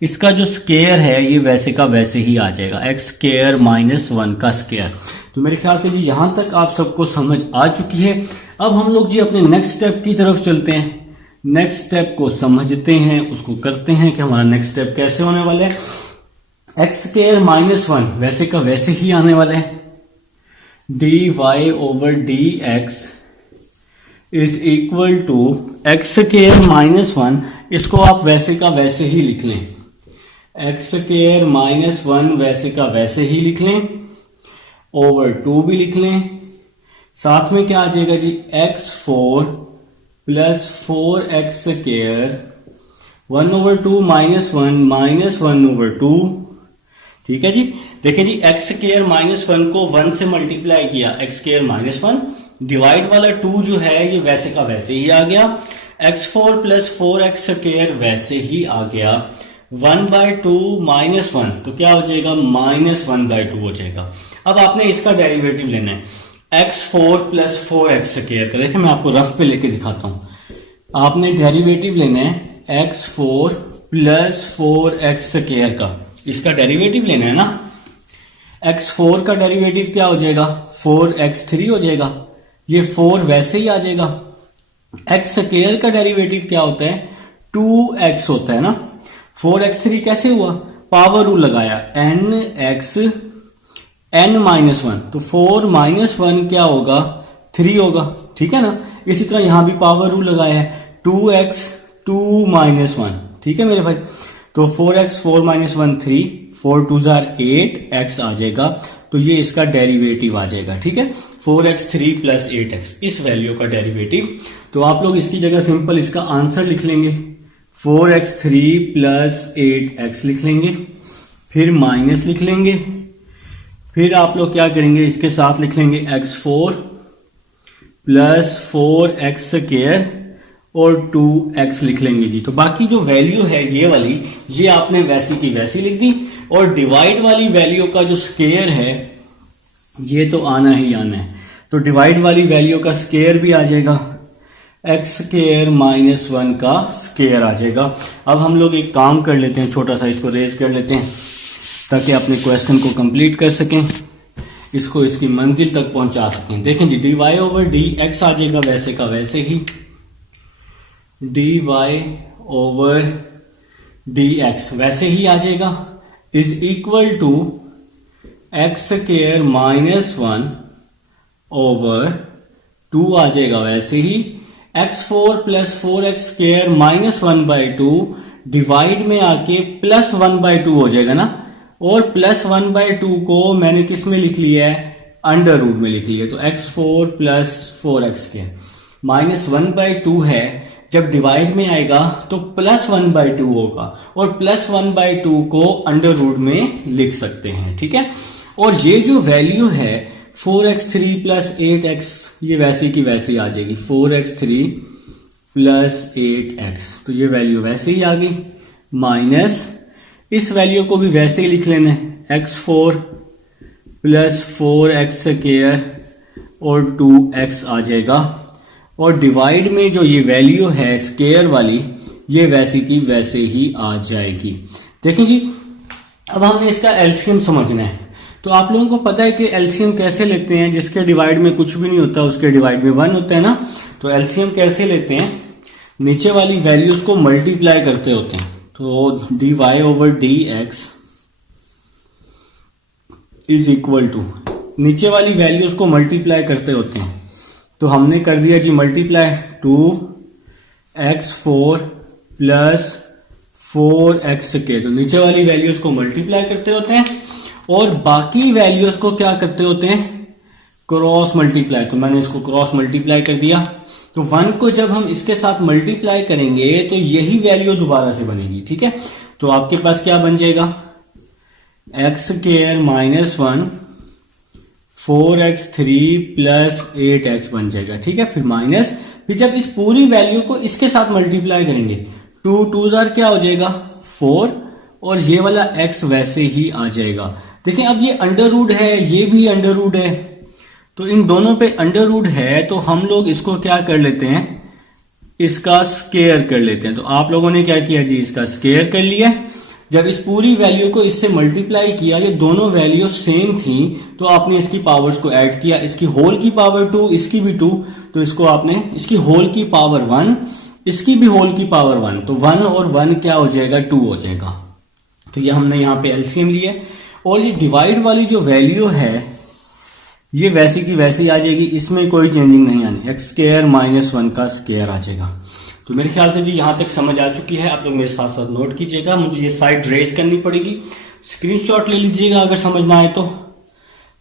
इसका जो स्क्वायर है ये वैसे का वैसे ही आ जाएगा, एक्स स्क्वायर माइनस 1 का स्क्वायर। तो मेरे ख्याल से जी यहां तक आप सबको समझ आ चुकी है। अब हम लोग जी अपने नेक्स्ट स्टेप की तरफ चलते हैं, नेक्स्ट स्टेप को समझते हैं, उसको करते हैं कि हमारा नेक्स्ट स्टेप कैसे होने वाला है। एक्स स्क्वायर माइनस 1 वैसे का वैसे ही आने वाला है, d y over d x is equal to x square minus 1, इसको आप वैसे का वैसे ही लिख लें, एक्स स्क्वायर माइनस 1 वैसे का वैसे ही लिख लें, ओवर 2 भी लिख लें, साथ में क्या आ जाएगा जी, x4 plus 4x square 1 over 2 minus 1 over 2। ठीक है जी, देखिए जी एक्स स्क्वायर माइनस 1 को 1 से मल्टीप्लाई किया, एक्स स्क्वायर माइनस 1, डिवाइड वाला 2 जो है ये वैसे का वैसे ही आ गया, x4 प्लस 4x स्क्वायर वैसे ही आ गया, 1/2 माइनस 1, तो क्या हो जाएगा, माइनस 1/2 हो जाएगा। अब आपने इसका डेरिवेटिव लेना है, x4 प्लस 4x स्क्वायर का, देखिए मैं आपको रफ पे लेके दिखाता हूं। आपने डेरिवेटिव लेना है x4 प्लस 4x स्क्वायर का, इसका डेरिवेटिव लेना है ना। x4 का डेरिवेटिव क्या हो जाएगा, 4x3 हो जाएगा, ये 4 वैसे ही आ जाएगा। x स्क्वायर का डेरिवेटिव क्या होता है, 2x होता है ना। 4x3 कैसे हुआ, पावर रूल लगाया, nx n माइनस 1, तो 4 माइनस 1 क्या होगा, 3 होगा, ठीक है ना। इसी तरह यहां भी पावर रूल लगाया है, 2x 2 माइनस 1, ठीक है मेरे भाई। तो 4x 4 माइनस 1 3, 4 2 8, x आ जाएगा, तो ये इसका डेरिवेटिव आ जाएगा, ठीक है, 4x3 प्लस 8x, इस वैल्यू का डेरिवेटिव। तो आप लोग इसकी जगह सिंपल इसका आंसर लिख लेंगे, 4x3 प्लस 8x लिख लेंगे, फिर माइनस लिख लेंगे, फिर आप लोग क्या करेंगे, इसके साथ लिख लेंगे x4 प्लस 4x स्क्वायर और 2x लिख लेंगे जी। तो बाकी जो वैल्यू है ये वाली, ये आपने वैसी की वैसी लिख दी, और डिवाइड वाली वैल्यू का जो स्क्वायर है ये तो आना ही आना है, तो डिवाइड वाली वैल्यू का स्क्वायर भी आ जाएगा, एक्स स्क्वायर माइनस 1 का स्क्वायर आ जाएगा। अब हम लोग एक काम कर लेते हैं, छोटा सा इसको रेज कर लेते हैं ताकि अपने क्वेश्चन को कंप्लीट कर सकें, इसको इसकी मंजिल तक पहुंचा सकें। देखें जी, d y over d x आ जाएगा वैसे का वैसे ही, d y over d x वैसे ही आ जाएगा, is equal to x square minus 1 over 2 आ जाएगा वैसे ही, x4 plus 4x square minus 1/2 divide में आके प्लस 1/2 हो जाएगा ना, और प्लस 1/2 को मैंने किस में लिख लिया है, अंडर रूट में लिख लिया, तो x4 plus 4x square minus 1/2 है, जब डिवाइड में आएगा तो प्लस 1/2 होगा, और प्लस 1/2 को अंडर रूट में लिख सकते हैं, ठीक है। और ये जो वैल्यू है 4x3 प्लस 8x, ये वैसे की वैसे ही आ जाएगी, 4x3 प्लस 8x, तो ये वैल्यू वैसे ही आ गई, माइनस इस वैल्यू को भी वैसे ही लिख लेना है, x4 प्लस 4x स्क्वायर और 2x आ जाएगा, और डिवाइड में जो ये वैल्यू है स्क्वायर वाली, ये वैसे की वैसे ही आ जाएगी। देखिए जी, अब हमें इसका एलसीएम समझना है। तो आप लोगों को पता है कि एलसीएम कैसे लेते हैं, जिसके डिवाइड में कुछ भी नहीं होता उसके डिवाइड में 1 होता है ना। तो एलसीएम कैसे लेते हैं, नीचे वाली वैल्यूज को मल्टीप्लाई करते होते हैं। तो dy over d x is equal to, नीचे वाली वैल्यूज को मल्टीप्लाई करते होते हैं। तो हमने कर दिया जी मल्टीप्लाई 2x4 प्लस 4x के, तो नीचे वाली वैल्यूज को मल्टीप्लाई करते होते हैं और बाकी वैल्यूज को क्या करते होते हैं, क्रॉस मल्टीप्लाई। तो मैंने इसको क्रॉस मल्टीप्लाई कर दिया। तो 1 को जब हम इसके साथ मल्टीप्लाई करेंगे तो यही वैल्यू दोबारा से बनेगी, ठीक है। तो आपके पास क्या बन जाएगा, x² minus 1 4x3 plus 8x बन जाएगा, ठीक है। फिर माइनस, फिर जब इस पूरी वैल्यू को इसके साथ मल्टीप्लाई करेंगे 2 2 क्या हो जाएगा 4 और ये वाला x वैसे ही आ जाएगा। देखिए अब ये अंडर रूट है, ये भी अंडर रूट है, तो इन दोनों पे अंडर रूट है, तो हम लोग इसको क्या कर लेते हैं, इसका स्क्वायर कर लेते हैं। तो आप लोगों ने क्या किया जी, इसका स्क्वायर कर लिया। जब इस पूरी वैल्यू को इससे मल्टीप्लाई किया, ये दोनों वैल्यू सेम थी, तो आपने इसकी पावर्स को ऐड किया, इसकी होल की पावर 2, इसकी भी 2, तो इसको आपने इसकी होल की पावर 1, इसकी भी होल की पावर 1, तो 1 और 1 क्या हो जाएगा 2 हो जाएगा। तो ये हमने यहाँ पे एलसीएम लिया और ये डिवाइड वाली जो वैल्यू है ये वैसी की वैसी आ जाएगी, इसमें कोई चेंजिंग नहीं आनी, x² माइनस 1 का स्क्वायर आ जाएगा। तो मेरे ख्याल से जी यहाँ तक समझ आ चुकी है। आप लोग मेरे साथ साथ नोट कीजिएगा, मुझे ये साइड रेज करनी पड़ेगी, स्क्रीनशॉट ले लीजिएगा अगर समझ ना आए तो,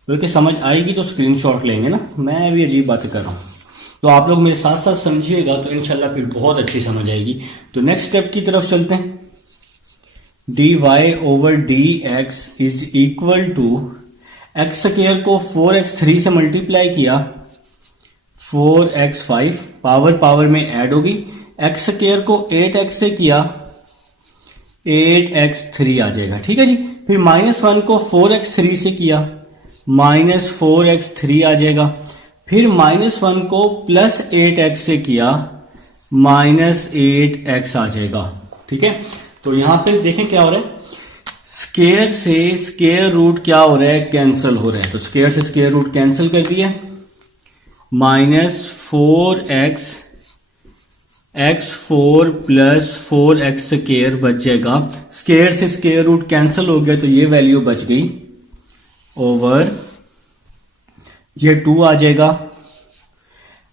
बल्कि समझ आएगी तो स्क्रीनशॉट लेंगे ना, मैं भी अजीब बातें कर रहा हूँ। तो आप लोग मेरे साथ साथ समझिएगा तो इंशाल्लाह फिर बहुत अच्छी समझ आएगी। तो नेक्स्ट स्टेप की तरफ चलते हैं। dy over d x is equal to, x² को 4x3 से मल्टीप्लाई किया, 4x5 पावर पावर में ऐड होगी, x² को 8x से किया 8x3 आ जाएगा, ठीक है जी। फिर -1 को 4x3 से किया -4x3 आ जाएगा। फिर -1 को प्लस 8x से किया -8x आ जाएगा, ठीक है। तो यहां पे देखें क्या हो रहा है, स्क्वायर से स्क्वायर रूट क्या हो रहा है, कैंसिल हो रहा है। तो स्क्वायर से स्क्वायर रूट कैंसिल कर दिया, -4x x4 plus 4x square बच जाएगा। स्क्वायर से स्क्वायर रूट कैंसिल हो गया तो ये वैल्यू बच गई, ओवर ये 2 आ जाएगा।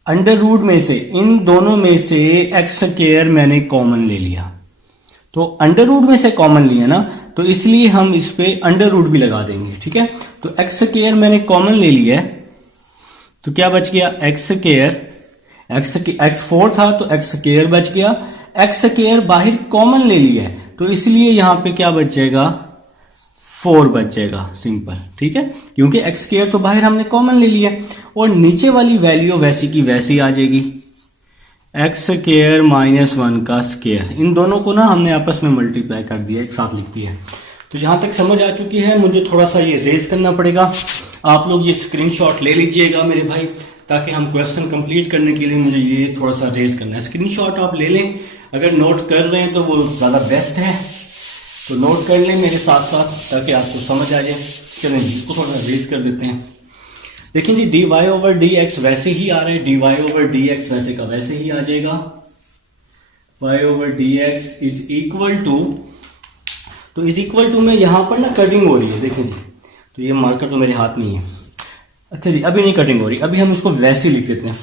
अंडर रूट में से, इन दोनों में से x² मैंने कॉमन ले लिया, तो अंडर रूट में से कॉमन लिया ना, तो इसलिए हम इस पे अंडर रूट भी लगा देंगे, ठीक है। तो x² मैंने कॉमन ले लिया है, तो क्या बच गया x², x4 था तो x² बच गया, x² बाहर कॉमन ले लिया है, तो इसलिए यहां पे क्या बच जाएगा 4 बच जाएगा, सिंपल, ठीक है, क्योंकि x² तो बाहर हमने कॉमन ले लिया। और नीचे वाली वैल्यू वैसी की वैसी आ जाएगी, x² माइनस 1 का स्क्वायर, इन दोनों को ना हमने आपस में मल्टीप्लाई कर दिया, एक साथ लिख दिया। तो यहां तक समझ आ चुकी है, मुझे थोड़ा सा ये रेज करना पड़ेगा। आप लोग ये स्क्रीनशॉट ले लीजिएगा मेरे भाई, ताकि हम क्वेश्चन कंप्लीट करने के लिए मुझे ये थोड़ा सा रेज करना है। स्क्रीनशॉट आप ले लें, अगर नोट कर रहे हैं तो वो ज़्यादा बेस्ट है, तो नोट कर लें मेरे साथ साथ ताकि आपको समझ आ जाए। चलें जी, इसको थोड़ा रेज कर देते हैं। देखिए जी, dy ओवर डी एक्स वैसे ही आ रहा है, dy ओवर डी एक्स वैसे का वैसे ही आ जाएगा, y over d x is equal to, तो इज इक्वल टू में यहां पर ना कटिंग हो रही है, देखिए जी, तो ये मार्कर तो मेरे हाथ में ही है। अच्छा जी, अभी नहीं कटिंग हो रही, अभी हम इसको वैसे लिख देते हैं,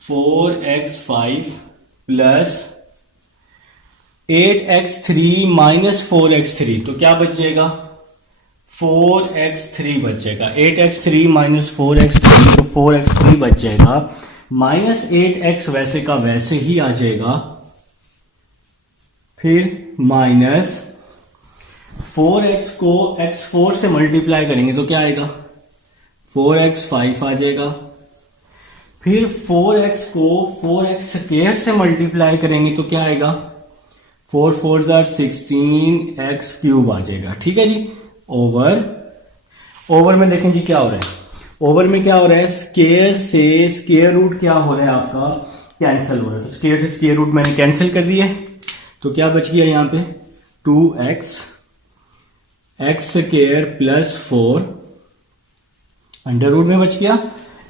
4x5 plus 8x3 minus 4x3, तो क्या बच जाएगा 4x3 बच जाएगा, 8x3 माइनस 4x3, तो 4x3 बच जाएगा, माइनस 8x वैसे का वैसे ही आ जाएगा, फिर माइनस 4x को x4 से मल्टीप्लाई करेंगे तो क्या आएगा 4x5 आ जाएगा, फिर 4x को 4x स्क्वायर से मल्टीप्लाई करेंगे तो क्या आएगा 4 4 16 x क्यूब आ जाएगा, ठीक है जी। ओवर में देखें जी क्या हो रहा है, ओवर में क्या हो रहा है, स्केयर से स्केयर रूट क्या हो रहा है आपका, कैंसिल हो रहा है। तो स्केयर से स्केयर रूट मैंने कैंसिल कर दिया है, तो क्या बच गया यहाँ पे 2x x square plus 4 under root में बच गया,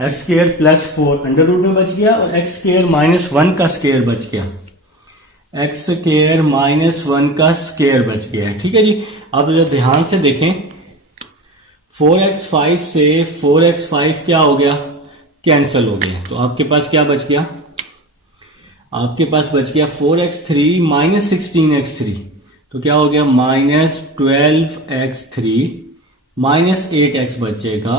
x square plus 4 under root में बच गया, और एक्स स्केयर माइनस 1 का स्केयर बच गया, एक्स स्केयर माइनस 1 का स्केयर बच गया है। ठीक है जी। अब जरा ध्यान से देखें, 4x5 से 4x5 क्या हो गया, कैंसिल हो गया। तो आपके पास क्या बच गया, आपके पास बच गया 4x3 माइनस 16x3, तो क्या हो गया माइनस 12x3 माइनस 8x बचेगा।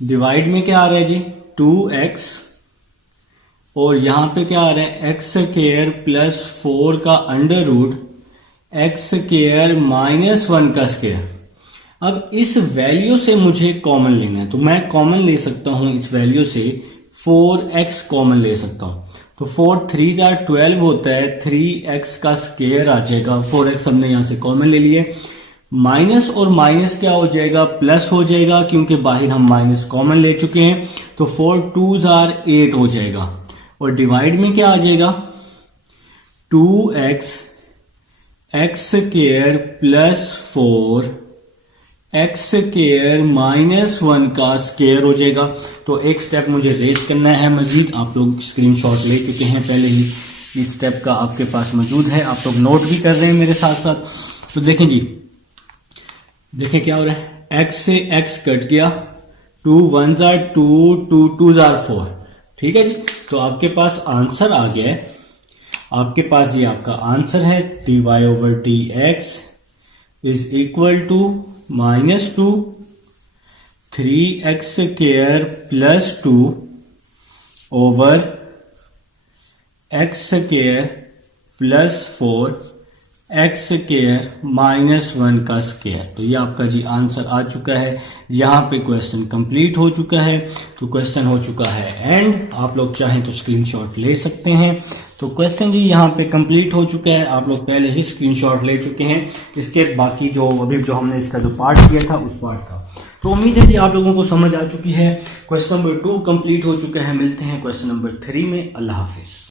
डिवाइड में क्या आ रहा है जी 2x, और यहां पे क्या आ रहा है एक्स स्क्वायर प्लस 4 का under root x square minus 1 का स्क्वायर। अब इस वैल्यू से मुझे कॉमन लेना है, तो मैं कॉमन ले सकता हूं इस वैल्यू से 4x कॉमन ले सकता हूं। तो 4 3 का 12 होता है, 3x का स्क्वायर आ जाएगा, 4x हमने यहां से कॉमन ले लिए। माइनस और माइनस क्या हो जाएगा, प्लस हो जाएगा, क्योंकि बाहर हम माइनस कॉमन ले चुके हैं। तो 4 2s are 8 हो जाएगा, और डिवाइड में क्या आ जाएगा 2x x square plus 4 x square minus 1 का स्क्वायर हो जाएगा। तो एक स्टेप मुझे रेस करना है मजीद, आप लोग स्क्रीनशॉट ले चुके हैं पहले ही, इस स्टेप का आपके पास मौजूद है, आप लोग नोट भी कर रहे हैं मेरे साथ साथ। तो देखें जी, देखें क्या हो रहा है, x से x कट गया, 2 1s are 2 2 2s are 4। ठीक है जी। तो आपके पास आंसर आ गया है, आपके पास ये आपका आंसर है, dy/dx is equal to -2 3x square plus 2 over x square plus 4 x square minus 1 का स्क्वायर। तो ये आपका जी आंसर आ चुका है। यहाँ पे क्वेश्चन कंप्लीट हो चुका है, तो क्वेश्चन हो चुका है एंड। आप लोग चाहें तो स्क्रीनशॉट ले सकते हैं। तो क्वेश्चन जी यहाँ पे कंप्लीट हो चुका है, आप लोग पहले ही स्क्रीनशॉट ले चुके हैं। इसके बाकी जो अभी जो हमने इसका जो पार्ट किया था उस पार्ट का, तो उम्मीद है कि आप लोगों को समझ आ चुकी है। क्वेश्चन नंबर 2 कंप्लीट हो चुका है। मिलते हैं क्वेश्चन नंबर 3 में। अल्लाह हाफिज।